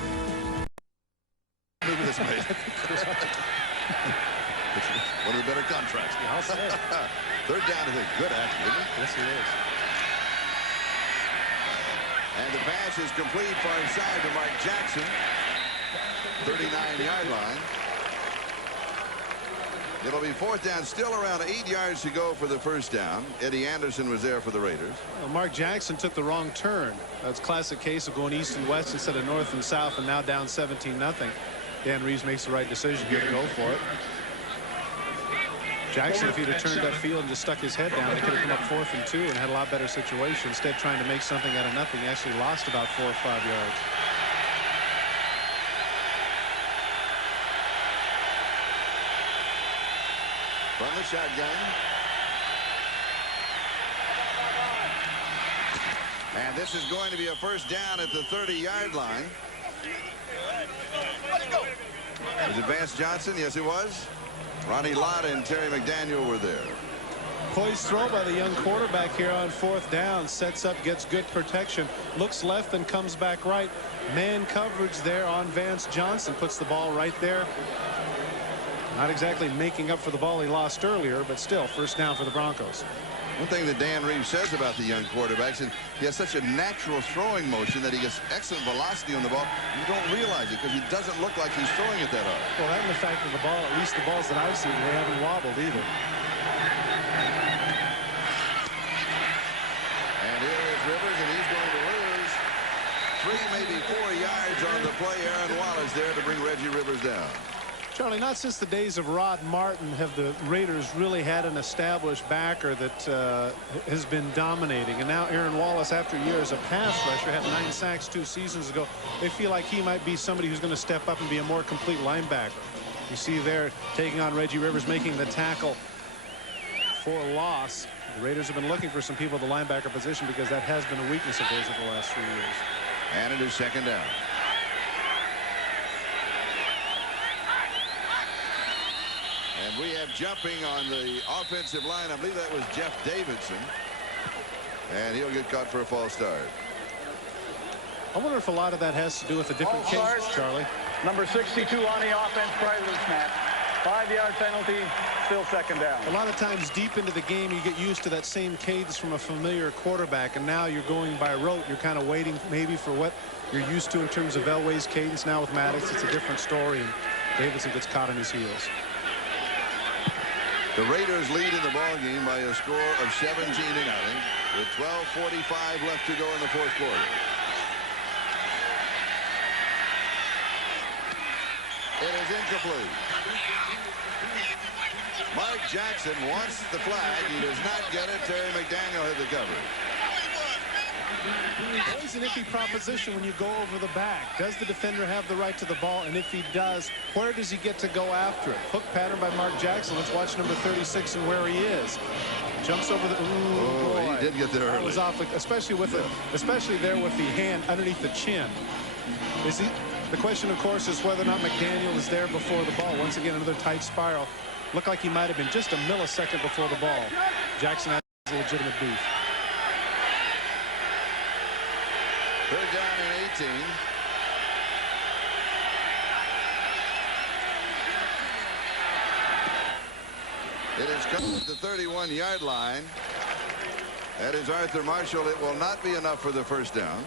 Move this way. One of the better contracts. Yeah, I'll say it. 3rd down is a good act, isn't it? Yes, it is. And the pass is complete far inside to Mark Jackson. 39-yard line. It'll be 4th down, still around 8 yards to go for the first down. Eddie Anderson was there for the Raiders. Well, Mark Jackson took the wrong turn. That's a classic case of going east and west instead of north and south, and now down 17-0. Dan Reeves makes the right decision here to go for it. Jackson, if he'd have turned that field and just stuck his head down, they could have come up 4th and 2 and had a lot better situation. Instead, trying to make something out of nothing, he actually lost about 4 or 5 yards. From the shotgun. And this is going to be a first down at the 30-yard line. Was it Vance Johnson? Yes, it was. Ronnie Lott and Terry McDaniel were there. Poised throw by the young quarterback here on 4th down. Sets up, gets good protection. Looks left and comes back right. Man coverage there on Vance Johnson. Puts the ball right there. Not exactly making up for the ball he lost earlier, but still first down for the Broncos. One thing that Dan Reeves says about the young quarterbacks is he has such a natural throwing motion that he gets excellent velocity on the ball. You don't realize it because he doesn't look like he's throwing it that hard. Well, that and the fact that the ball, at least the balls that I've seen, they haven't wobbled either. And here is Rivers, and he's going to lose 3, maybe 4 yards on the play. Aaron Wallace there to bring Reggie Rivers down. Charlie, not since the days of Rod Martin have the Raiders really had an established backer that has been dominating. And now Aaron Wallace, after a year as a pass rusher, had 9 sacks 2 seasons ago. They feel like he might be somebody who's going to step up and be a more complete linebacker. You see there taking on Reggie Rivers, making the tackle for loss. The Raiders have been looking for some people at the linebacker position because that has been a weakness of theirs over the last 3 years. And it is 2nd down. And we have jumping on the offensive line. I believe that was Jeff Davidson. And he'll get caught for a false start. I wonder if a lot of that has to do with a different case, Charlie. Number 62 on the offense prior to the snap. 5-yard penalty, still second down. A lot of times deep into the game, you get used to that same cadence from a familiar quarterback, and now you're going by rote. You're kind of waiting maybe for what you're used to in terms of Elway's cadence. Now with Maddox, it's a different story, and Davidson gets caught on his heels. The Raiders lead in the ball game by a score of 17-0 with 12:45 left to go in the fourth quarter. It is incomplete. Mark Jackson wants the flag. He does not get it. Terry McDaniel had the coverage. Always an iffy proposition when you go over the back. Does the defender have the right to the ball? And if he does, where does he get to go after it? Hook pattern by Mark Jackson. Let's watch number 36 and where he is. Jumps over the. Ooh, boy. He did get there early. That was awful, especially there with the hand underneath the chin. Is he? The question, of course, is whether or not McDaniel is there before the ball. Once again, another tight spiral. Looked like he might have been just a millisecond before the ball. Jackson has a legitimate beef. Third down and 18. It is coming to the 31-yard line. That is Arthur Marshall. It will not be enough for the first down.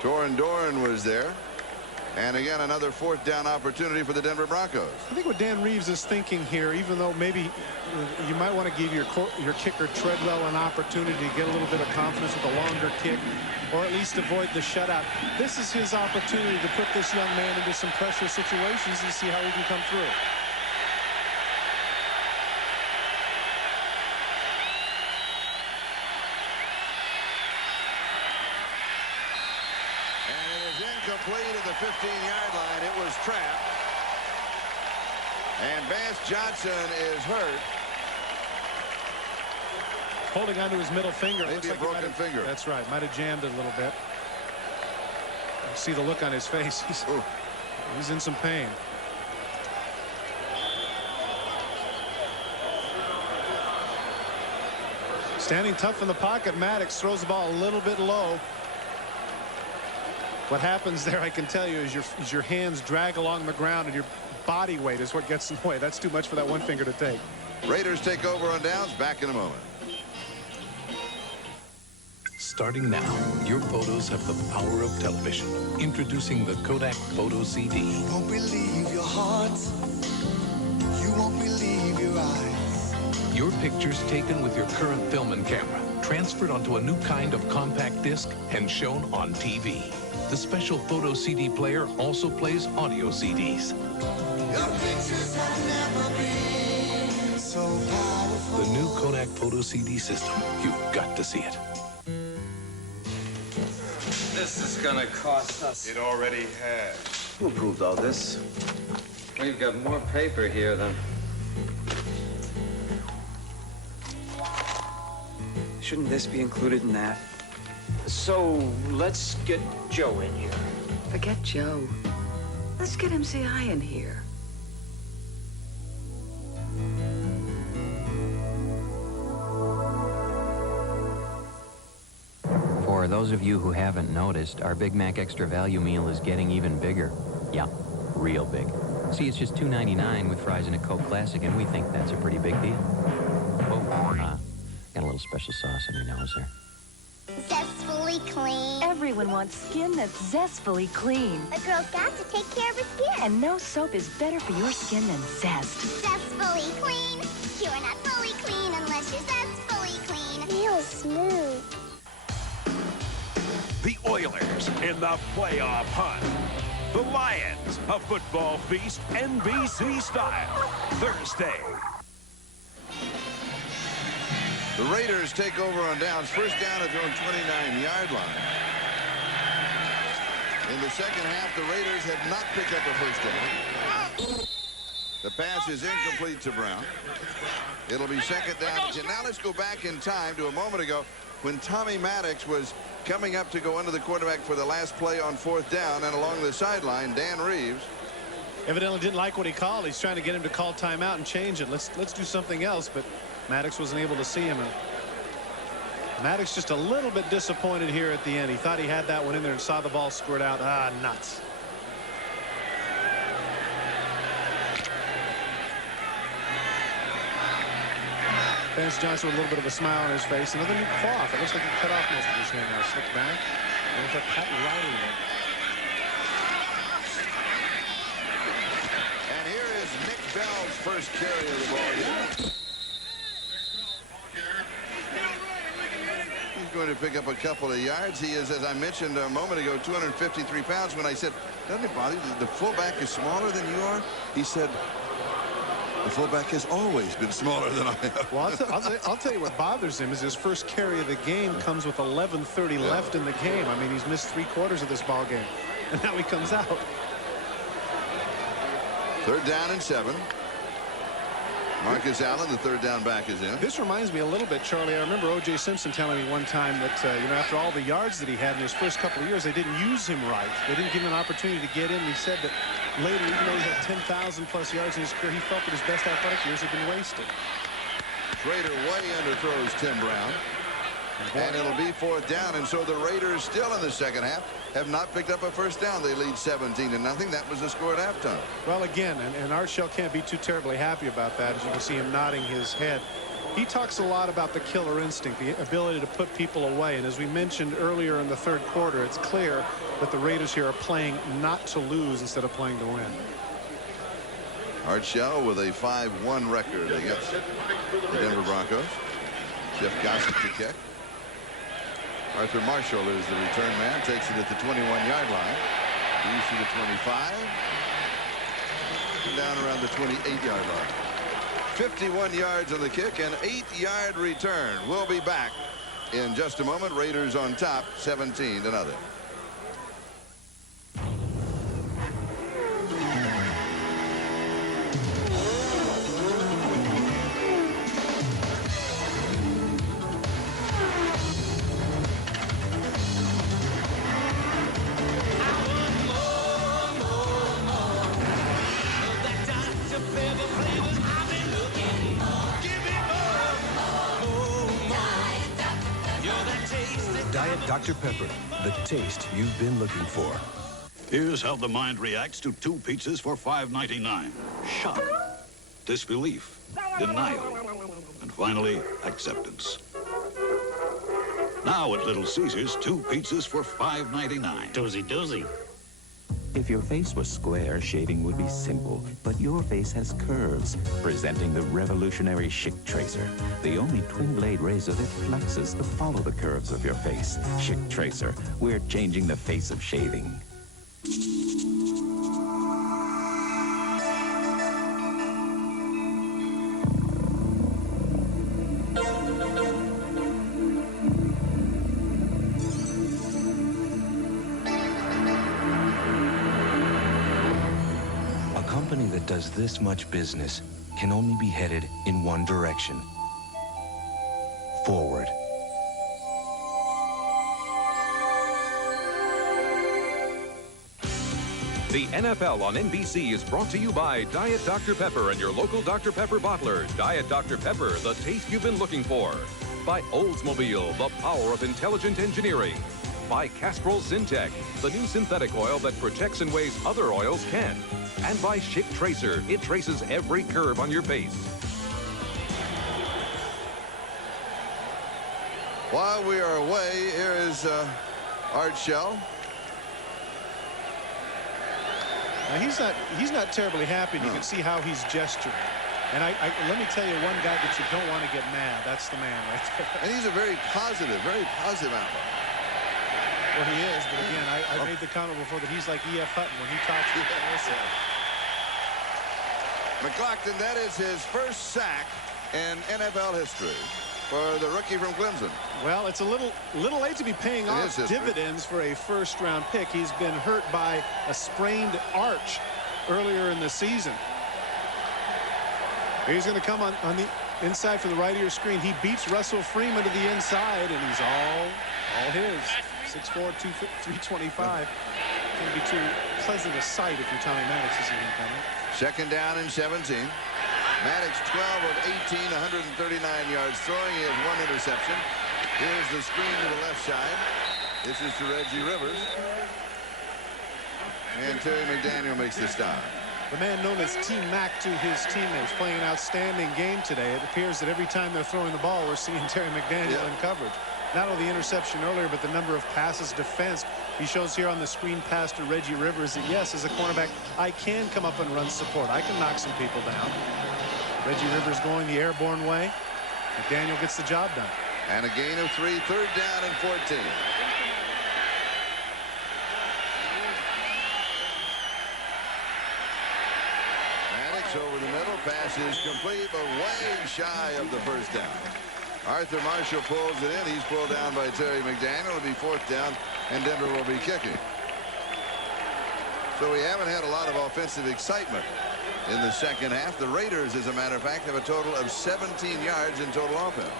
Torin Doran was there. And again, another fourth down opportunity for the Denver Broncos. I think what Dan Reeves is thinking here, even though maybe you might want to give your kicker Treadwell an opportunity to get a little bit of confidence with a longer kick, or at least avoid the shutout. This is his opportunity to put this young man into some pressure situations and see how he can come through. Incomplete at the 15-yard line. It was trapped. And Vance Johnson is hurt. Holding onto his middle finger. Maybe a broken finger. That's right. Might have jammed it a little bit. You see the look on his face. He's in some pain. Standing tough in the pocket, Maddox throws the ball a little bit low. What happens there, I can tell you, is your hands drag along the ground and your body weight is what gets in the way. That's too much for that one finger to take. Raiders take over on downs. Back in a moment. Starting now, your photos have the power of television. Introducing the Kodak Photo CD. You won't believe your heart. You won't believe your eyes. Your pictures taken with your current film and camera, transferred onto a new kind of compact disc and shown on TV. The special photo CD player also plays audio CDs. Your pictures have never been so powerful. The new Kodak Photo CD system. You've got to see it. This is gonna cost us. It already has. Who approved all this? We've got more paper here than... Shouldn't this be included in that? So, let's get Joe in here. Forget Joe. Let's get MCI in here. For those of you who haven't noticed, our Big Mac Extra Value meal is getting even bigger. Yeah, real big. See, it's just $2.99 with fries and a Coke Classic, and we think that's a pretty big deal. Whoa, got a little special sauce on your nose there. Zestfully clean. Everyone wants skin that's zestfully clean. A girl's got to take care of her skin. And no soap is better for your skin than Zest. Zestfully clean. You're not fully clean unless you're zestfully clean. Feels smooth. The Oilers in the playoff hunt. The Lions, a football feast, NBC style. Thursday. The Raiders take over on downs. First down at their own 29-yard line. In the second half, the Raiders have not picked up a first down. The pass is incomplete to Brown. It'll be second down. Now let's go back in time to a moment ago when Tommy Maddox was coming up to go under the quarterback for the last play on fourth down, and along the sideline, Dan Reeves evidently didn't like what he called. He's trying to get him to call timeout and change it. Let's do something else, but Maddox wasn't able to see him, and Maddox just a little bit disappointed here at the end. He thought he had that one in there and saw the ball squirt out. Nuts. Vance Johnson with a little bit of a smile on his face. Another new cough. It looks like he cut off most of his hair now. Slicked back. There's a Pat Riley there. And here is Nick Bell's first carry of the ball game. He's going to pick up a couple of yards. He is, as I mentioned a moment ago, 253 pounds. When I said, doesn't it bother you? The fullback is smaller than you are? He said, the fullback has always been smaller than I am. Well, I'll tell you what bothers him is his first carry of the game comes with 11:30 left in the game. I mean, he's missed 3/4 of this ball game, and now he comes out. 3rd down and 7. Marcus Allen, the 3rd down back, is in. This reminds me a little bit, Charlie. I remember O.J. Simpson telling me one time that, you know, after all the yards that he had in his first couple of years, they didn't use him right. They didn't give him an opportunity to get in. He said that later, even though he had 10,000+ yards in his career, he felt that his best athletic years had been wasted. Schrader way underthrows Tim Brown. And it'll be 4th down. And so the Raiders, still in the second half, have not picked up a first down. They lead 17-0. That was the score at halftime. Well, again, and Art Shell can't be too terribly happy about that. As you can see him nodding his head. He talks a lot about the killer instinct, the ability to put people away. And as we mentioned earlier in the 3rd quarter, it's clear that the Raiders here are playing not to lose instead of playing to win. Art Shell with a 5-1 record against the Denver Broncos. Jeff Gossett to kick. Arthur Marshall is the return man. Takes it at the 21-yard line. He's to the 25. And down around the 28-yard line. 51 yards on the kick, an 8-yard return. We'll be back in just a moment. Raiders on top, 17-0. Diet Dr. Pepper, the taste you've been looking for. Here's how the mind reacts to 2 pizzas for $5.99. Shock, disbelief, denial, and finally, acceptance. Now at Little Caesars, 2 pizzas for $5.99. Doozy. If your face was square, shaving would be simple, but your face has curves, presenting the revolutionary Schick Tracer, the only twin-blade razor that flexes to follow the curves of your face. Schick Tracer, we're changing the face of shaving. That does this much business can only be headed in one direction. Forward. The NFL on NBC is brought to you by Diet Dr. Pepper and your local Dr. Pepper bottler. Diet Dr. Pepper, the taste you've been looking for. By Oldsmobile, the power of intelligent engineering. By Castrol Syntec, the new synthetic oil that protects in ways other oils can't. And by Schick Tracer, it traces every curve on your face. While we are away, here is Art Shell. Now he's not terribly happy. You can see how he's gesturing. And let me tell you one guy that you don't want to get mad. That's the man right there. And he's a very positive outlook. Well, he is, but again, I made the comment before that he's like E.F. Hutton when he talks to the McLaughlin, that is his first sack in NFL history for the rookie from Clemson. Well, it's a little late to be paying off dividends for a first-round pick. He's been hurt by a sprained arch earlier in the season. He's going to come on the inside for the right ear screen. He beats Russell Freeman to the inside, and he's all his. 6'4", 325. Can't be too pleasant a sight if you're Tommy Maddox to see him coming. 2nd down and 17. Maddox 12 of 18, 139 yards throwing. He has 1 interception. Here's the screen to the left side. This is to Reggie Rivers. And Terry McDaniel makes the stop. The man known as T-Mac to his teammates, playing an outstanding game today. It appears that every time they're throwing the ball, we're seeing Terry McDaniel in coverage. Not only the interception earlier, but the number of passes defensed. He shows here on the screen pass to Reggie Rivers that, yes, as a cornerback, I can come up and run support. I can knock some people down. Reggie Rivers going the airborne way. McDaniel gets the job done. And a gain of 3, 3rd down and 14. Over the middle, pass is complete, but way shy of the first down. Arthur Marshall pulls it in. He's pulled down by Terry McDaniel. It'll be 4th down, and Denver will be kicking. So we haven't had a lot of offensive excitement in the second half. The Raiders, as a matter of fact, have a total of 17 yards in total offense.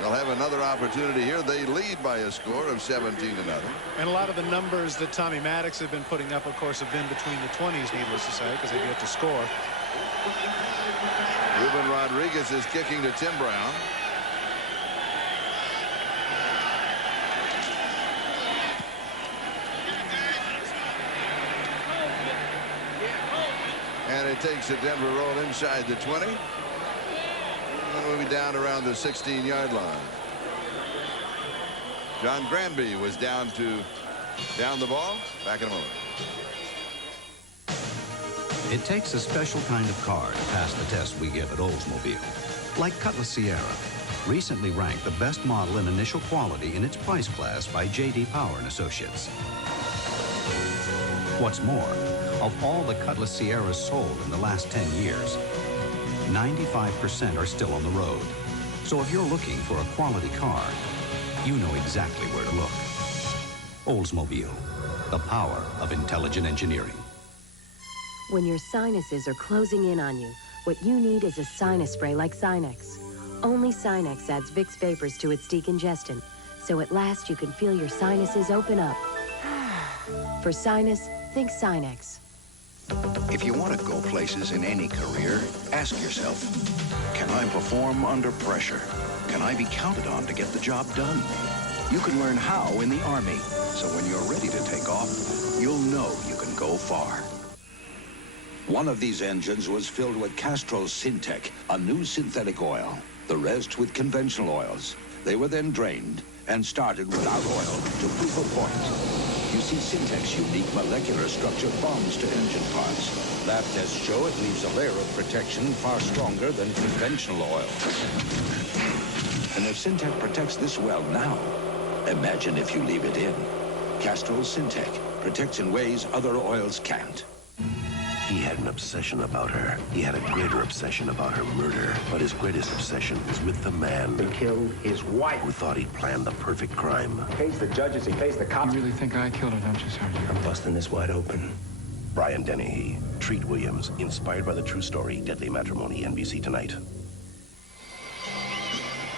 They'll have another opportunity here. They lead by a score of 17-0. And a lot of the numbers that Tommy Maddox have been putting up, of course, have been between the 20s, needless to say, because they get to score. Ruben Rodriguez is kicking to Tim Brown. And it takes a Denver roll inside the 20. And we'll be down around the 16-yard line. John Granby was down the ball. Back in a moment. It takes a special kind of car to pass the test we give at Oldsmobile. Like Cutlass Sierra, recently ranked the best model in initial quality in its price class by J.D. Power & Associates. What's more, of all the Cutlass Sierras sold in the last 10 years, 95% are still on the road. So if you're looking for a quality car, you know exactly where to look. Oldsmobile, the power of intelligent engineering. When your sinuses are closing in on you, what you need is a sinus spray like Sinex. Only Sinex adds Vicks Vapors to its decongestant, so at last you can feel your sinuses open up. For sinus, think Sinex. If you want to go places in any career, ask yourself, can I perform under pressure? Can I be counted on to get the job done? You can learn how in the Army, so when you're ready to take off, you'll know you can go far. One of these engines was filled with Castrol Syntec, a new synthetic oil. The rest with conventional oils. They were then drained and started without oil to prove a point. You see, Syntec's unique molecular structure bonds to engine parts. Lab tests show it leaves a layer of protection far stronger than conventional oil. And if Syntec protects this well now, imagine if you leave it in. Castrol Syntec protects in ways other oils can't. He had an obsession about her. He had a greater obsession about her murder. But his greatest obsession was with the man who killed his wife, who thought he'd planned the perfect crime. He pays the judges, he pays the cops. You really think I killed her, don't you, Sergeant? I'm busting this wide open. Brian Dennehy, Treat Williams, inspired by the true story, Deadly Matrimony, NBC tonight.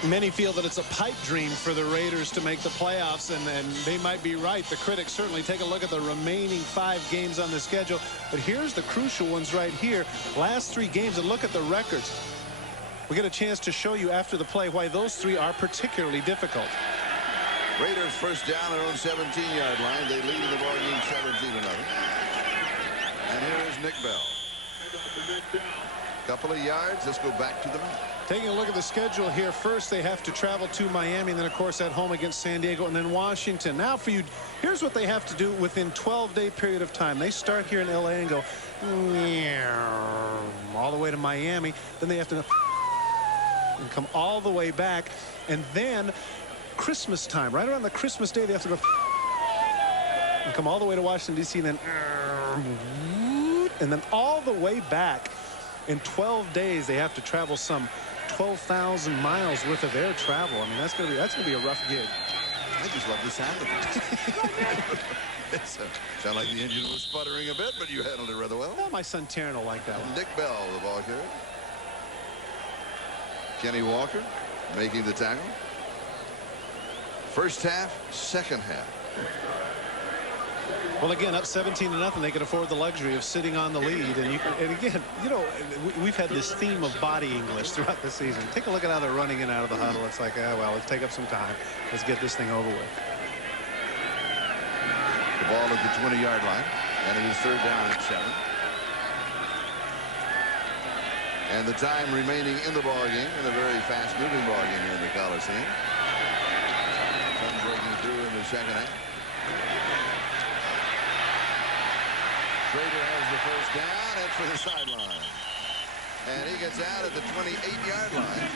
Many feel that it's a pipe dream for the Raiders to make the playoffs, and they might be right. The critics certainly take a look at the remaining 5 games on the schedule. But here's the crucial ones right here. Last 3 games, and look at the records. We get a chance to show you after the play why those 3 are particularly difficult. Raiders first down their own 17-yard line. They lead in the ball game 17-0. And here is Nick Bell. Couple of yards. Let's go back to the map. Taking a look at the schedule here, first they have to travel to Miami, and then, of course, at home against San Diego, and then Washington. Now for you, here's what they have to do within 12-day period of time. They start here in L.A. and go all the way to Miami. Then they have to and come all the way back. And then Christmas time, right around the Christmas day, they have to go and come all the way to Washington, D.C., and then all the way back. In 12 days, they have to travel some 12,000 miles worth of air travel. I mean, that's gonna be a rough gig. I just love the sound of it. Sound like the engine was sputtering a bit, but you handled it rather well. My son Taryn will like that one. Nick Bell, the ball carrier. Kenny Walker making the tackle. First half, second half. Well, again, up 17-0, they can afford the luxury of sitting on the lead. And again, you know, we've had this theme of body English throughout the season. Take a look at how they're running in and out of the huddle. It's like, well, let's take up some time. Let's get this thing over with. The ball at the 20-yard line. And it is 3rd down and 7. And the time remaining in the ball game, in a very fast-moving ball game here in the Coliseum. Sun breaking through in the second half. Schrader has the first down. It's for the sideline. And he gets out at the 28-yard line.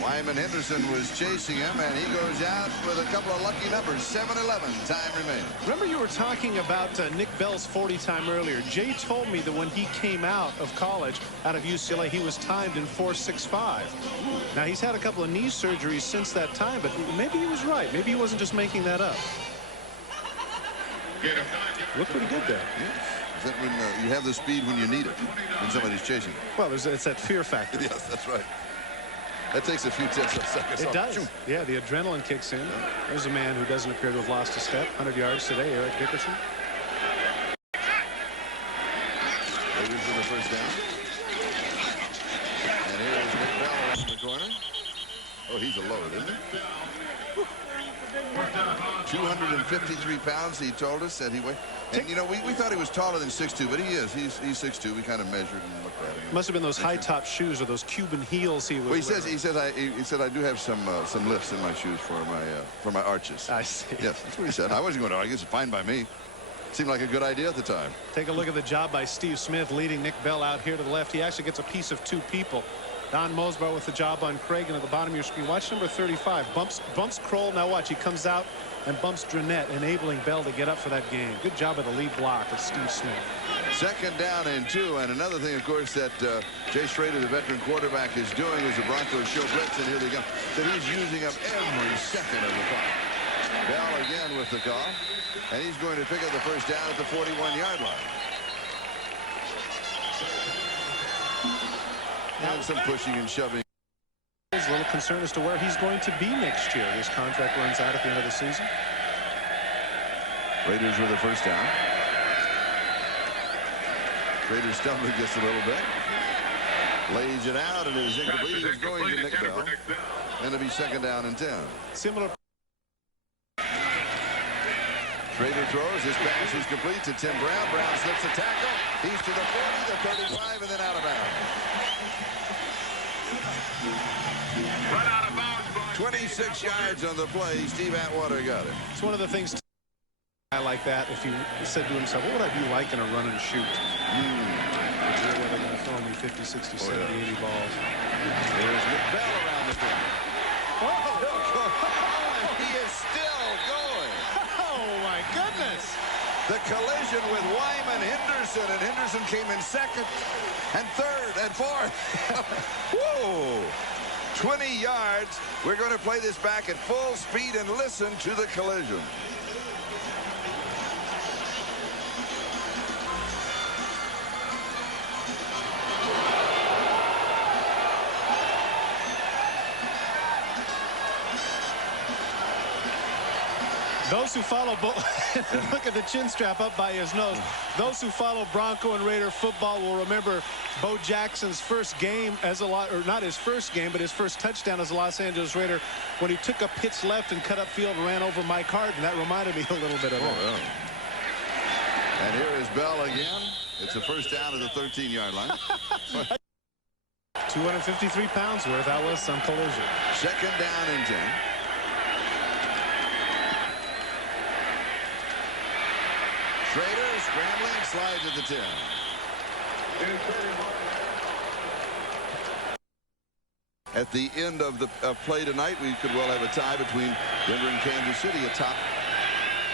Wyman Henderson was chasing him, and he goes out with a couple of lucky numbers. 7:11 time remaining. Remember, you were talking about Nick Bell's 40 time earlier. Jay told me that when he came out of college, out of UCLA, he was timed in 4.65. Now, he's had a couple of knee surgeries since that time, but maybe he was right. Maybe he wasn't just making that up. Looked pretty good there. Yeah. Is that when you have the speed when you need it, when somebody's chasing? Well, it's that fear factor. Yes, that's right. That takes a few tenths of seconds. It does. Shoot. Yeah, the adrenaline kicks in. There's a man who doesn't appear to have lost a step. 100 yards today, Eric Dickerson. Raiders for the first down. And here is Nick Bell around the corner. Oh, he's a load, isn't he? 253 pounds, he told us that he weighed. And, you know, we thought he was taller than 6'2", but he is. He's 6'2". We kind of measured and looked at him. Must have been those high-top shoes or those Cuban heels he was wearing. He said I do have some lifts in my shoes for my arches. I see. Yes, that's what he said. I wasn't going to argue. It's fine by me. Seemed like a good idea at the time. Take a look at the job by Steve Smith leading Nick Bell out here to the left. He actually gets a piece of 2 people. Don Mosbar with the job on Craig, and at the bottom of your screen, watch number 35. Bumps Kroll. Now watch, he comes out and bumps Drenette, enabling Bell to get up for that game. Good job of the lead block of Steve Smith. 2nd down and 2. And another thing, of course, that Jay Schrader, the veteran quarterback, is doing is the Broncos show blitz, and here they go. That he's using up every second of the clock. Bell again with the call, and he's going to pick up the first down at the 41-yard line. And some pushing and shoving. There's a little concern as to where he's going to be next year. His contract runs out at the end of the season. Raiders with the first down. Raiders stumbling just a little bit. Lays it out, and it is incomplete. It's going to Nick Bell. And it'll be 2nd down and 10. Similar. Schrader throws. This pass is complete to Tim Brown. Brown slips the tackle. He's to the 40, the 35, and then out of bounds. Run out of bounds. 26 yards on the play. Steve Atwater got it. It's one of the things I like that. If he said to himself, what would I be like in a run and shoot? Where they're going to throw me 50, 60, 70, 80 balls. There's Nick Bell around the corner. Oh, he is still going. Oh, my goodness. The collision with Wyman Henderson, and Henderson came in 2nd and 3rd and 4th. Whoa. 20 yards. We're going to play this back at full speed and listen to the collision. Those who follow look at the chin strap up by his nose. Those who follow Bronco and Raider football will remember Bo Jackson's first game as a lot, or not his first game, but his first touchdown as a Los Angeles Raider when he took a pitch left and cut upfield and ran over Mike Harden. That reminded me a little bit of that. Yeah. And here is Bell again. It's a first down at the 13-yard line. 253 pounds worth. That was some collision. 2nd down and 10. Schrader scrambling, slides at the 10. At the end of the play tonight, we could well have a tie between Denver and Kansas City atop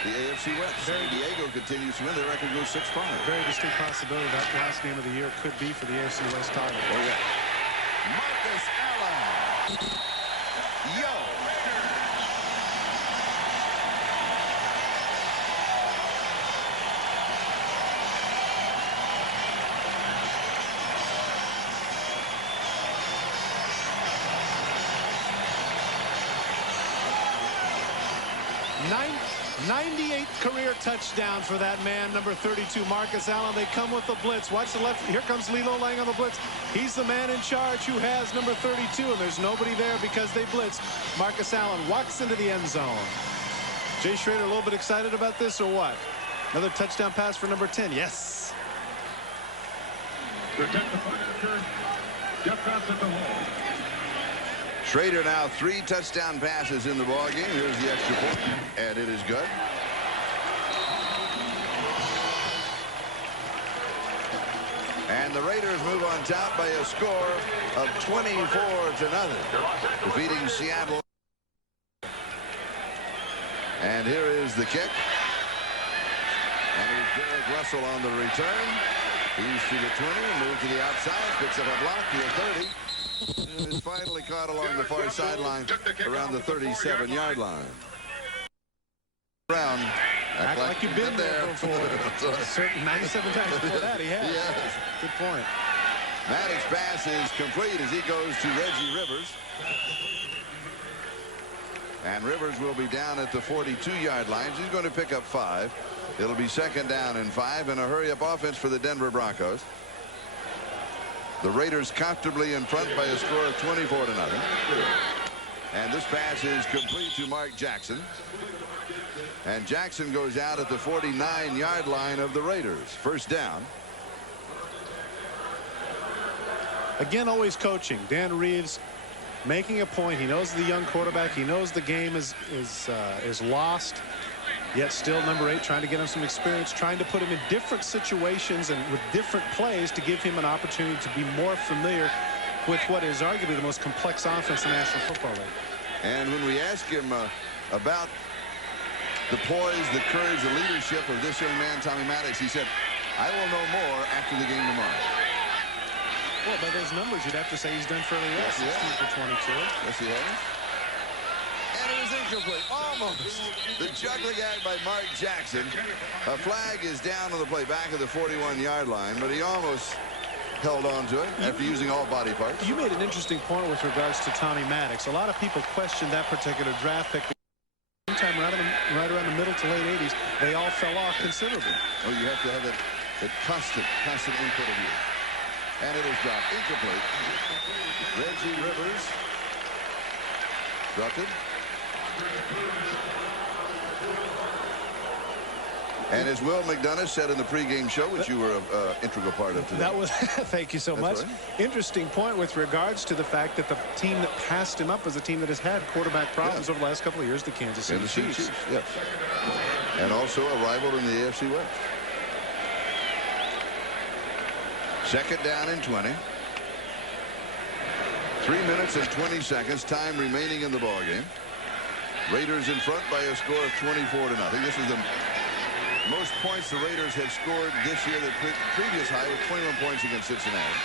the AFC West. San Diego continues to win. Their record goes 6-5. Very distinct possibility that last game of the year could be for the AFC West title. Oh, yeah. Marcus Allen. Yo. Nine 98th career touchdown for that man, number 32, Marcus Allen. They come with the blitz. Watch the left. Here comes Lilo laying on the blitz. He's the man in charge who has number 32, and there's nobody there because they blitz. Marcus Allen walks into the end zone. Jay Schrader a little bit excited about this or what? Another touchdown pass for number 10. Yes. Schrader now 3 touchdown passes in the ball game. Here's the extra point, and it is good. And the Raiders move on top by a score of 24-0, defeating Seattle. And here is the kick. And here's Derek Russell on the return. He's to the 20, moved to the outside, picks up a block to the 30. And is finally caught along the far sideline around the 37-yard line. Brown, act like you've been there before. Certain 97 times before that he has. Yes. Good point. Maddox pass is complete as he goes to Reggie Rivers. And Rivers will be down at the 42-yard line. He's going to pick up 5. It'll be 2nd down and 5 in a hurry-up offense for the Denver Broncos. The Raiders comfortably in front by a score of 24-0. And this pass is complete to Mark Jackson. And Jackson goes out at the 49-yard line of the Raiders. 1st down. Again, always coaching. Dan Reeves making a point. He knows the young quarterback. He knows the game is lost. Yet still number 8 trying to get him some experience, trying to put him in different situations and with different plays to give him an opportunity to be more familiar with what is arguably the most complex offense in the National Football League. And when we ask him about the poise, the courage, the leadership of this young man, Tommy Maddox, he said, I will know more after the game tomorrow. Well, by those numbers, you'd have to say he's done fairly well. Yes, 16 for 22. Yes, he has. And it is incomplete. Almost. The juggling act by Mark Jackson. A flag is down on the play back of the 41-yard line, but he almost held on to it after using all body parts. You made an interesting point with regards to Tommy Maddox. A lot of people questioned that particular draft pick. Sometime right around the middle to late 80s, they all fell off considerably. Oh, you have to have that constant input of you. And it is dropped. Incomplete. Reggie Rivers dropped it. And as Will McDonough said in the pregame show, which you were an integral part of today. That was, thank you so much. Right. Interesting point with regards to the fact that the team that passed him up was a team that has had quarterback problems over the last couple of years, the Kansas City Chiefs. Yes. And also a rival in the AFC West. 2nd down and 20. 3 minutes and 20 seconds, time remaining in the ball game. Raiders in front by a score of 24-0. This is the most points the Raiders have scored this year. The previous high was 21 points against Cincinnati.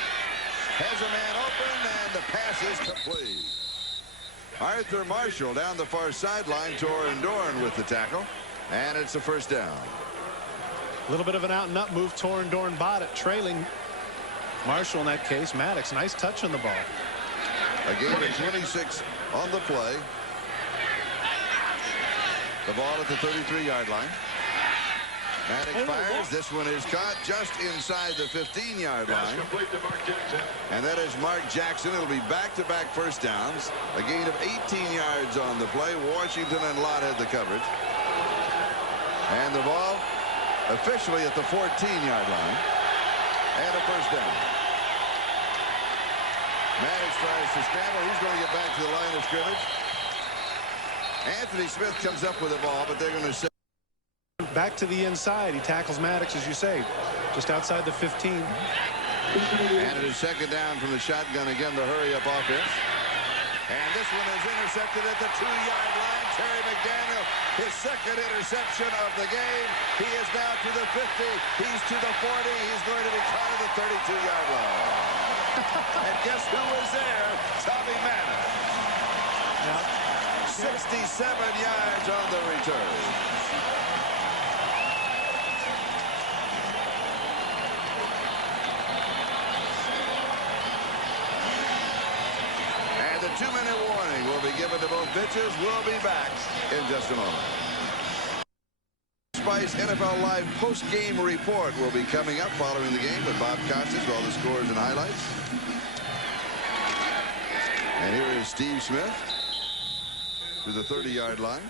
Has a man open, and the pass is complete. Arthur Marshall down the far sideline. Torin Dorn with the tackle, and it's a 1st down. A little bit of an out-and-up move. Torin Dorn bought it, trailing Marshall in that case. Maddox, nice touch on the ball. A gain of 26 on the play. The ball at the 33-yard line. Maddox fires. This one is caught just inside the 15-yard line. And that is Mark Jackson. It'll be back-to-back 1st downs. A gain of 18 yards on the play. Washington and Lott had the coverage. And the ball officially at the 14-yard line. And a 1st down. Maddox tries to scramble. He's going to get back to the line of scrimmage. Anthony Smith comes up with the ball, but they're going to say back to the inside. He tackles Maddox, as you say, just outside the 15. And it is 2nd down from the shotgun again, the hurry-up offense. And this one is intercepted at the 2-yard line. Terry McDaniel, his 2nd interception of the game. He is now to the 50. He's to the 40. He's going to be caught at the 32-yard line. And guess who was there? Tommy Maddox. Yeah. 67 yards on the return. And the 2-minute warning will be given to both pitchers. We'll be back in just a moment. Spice NFL Live post-game report will be coming up following the game with Bob Costas with all the scores and highlights. And here is Steve Smith to the 30-yard line.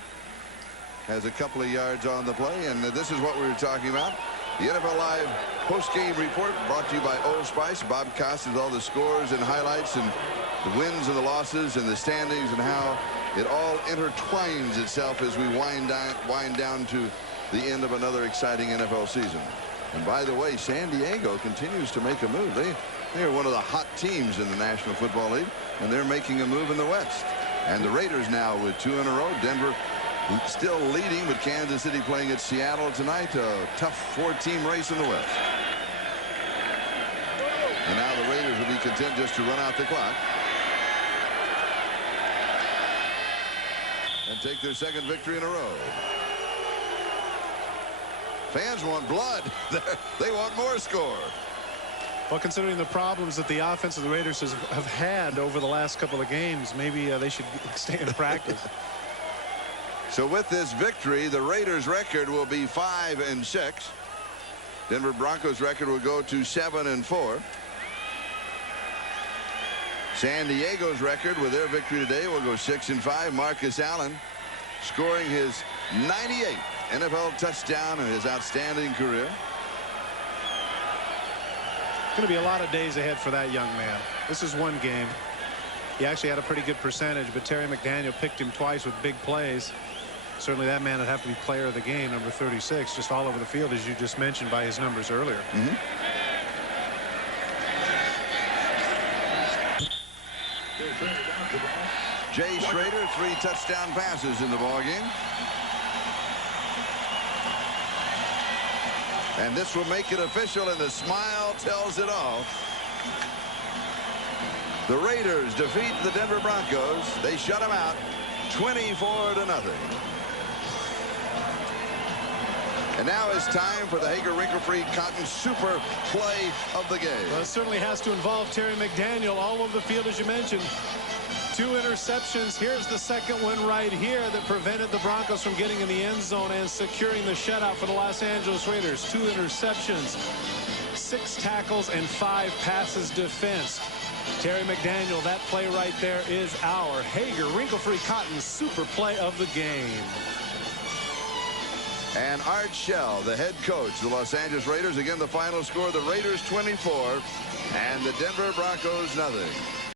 has a couple of yards on the play, and this is what we were talking about. The NFL Live post-game report brought to you by Old Spice. Bob Costas with all the scores and highlights and the wins and the losses and the standings and how it all intertwines itself as we wind down to the end of another exciting NFL season. And by the way, San Diego continues to make a move. They are one of the hot teams in the National Football League, and they're making a move in the West. And the Raiders now with 2 in a row. Denver still leading, with Kansas City playing at Seattle tonight. A tough 4-team race in the West. And now the Raiders will be content just to run out the clock and take their second victory in a row. Fans want blood. They want more score. Well, considering the problems that the offense of the Raiders have had over the last couple of games, maybe they should stay in practice. So with this victory, the Raiders' record will be 5-6. Denver Broncos' record will go to 7-4. San Diego's record with their victory today will go 6-5. Marcus Allen scoring his 98th NFL touchdown in his outstanding career. Going to be a lot of days ahead for that young man. This is one game. He actually had a pretty good percentage, but Terry McDaniel picked him twice with big plays. Certainly that man would have to be player of the game, number 36, just all over the field, as you just mentioned by his numbers earlier. Jay Schrader, 3 touchdown passes in the ballgame. And this will make it official, and the smile tells it all. The Raiders defeat the Denver Broncos. They shut them out 24-0. And now it's time for the Hager Wrinkle-Free Cotton Super Play of the game. Well, it certainly has to involve Terry McDaniel all over the field, as you mentioned. 2 interceptions. Here's the second one right here that prevented the Broncos from getting in the end zone and securing the shutout for the Los Angeles Raiders. 2 interceptions, 6 tackles, and 5 passes defensed. Terry McDaniel, that play right there is our Hager Wrinkle-Free Cotton Super Play of the game. And Art Shell, the head coach of the Los Angeles Raiders. Again, the final score, the Raiders 24 and the Denver Broncos 0.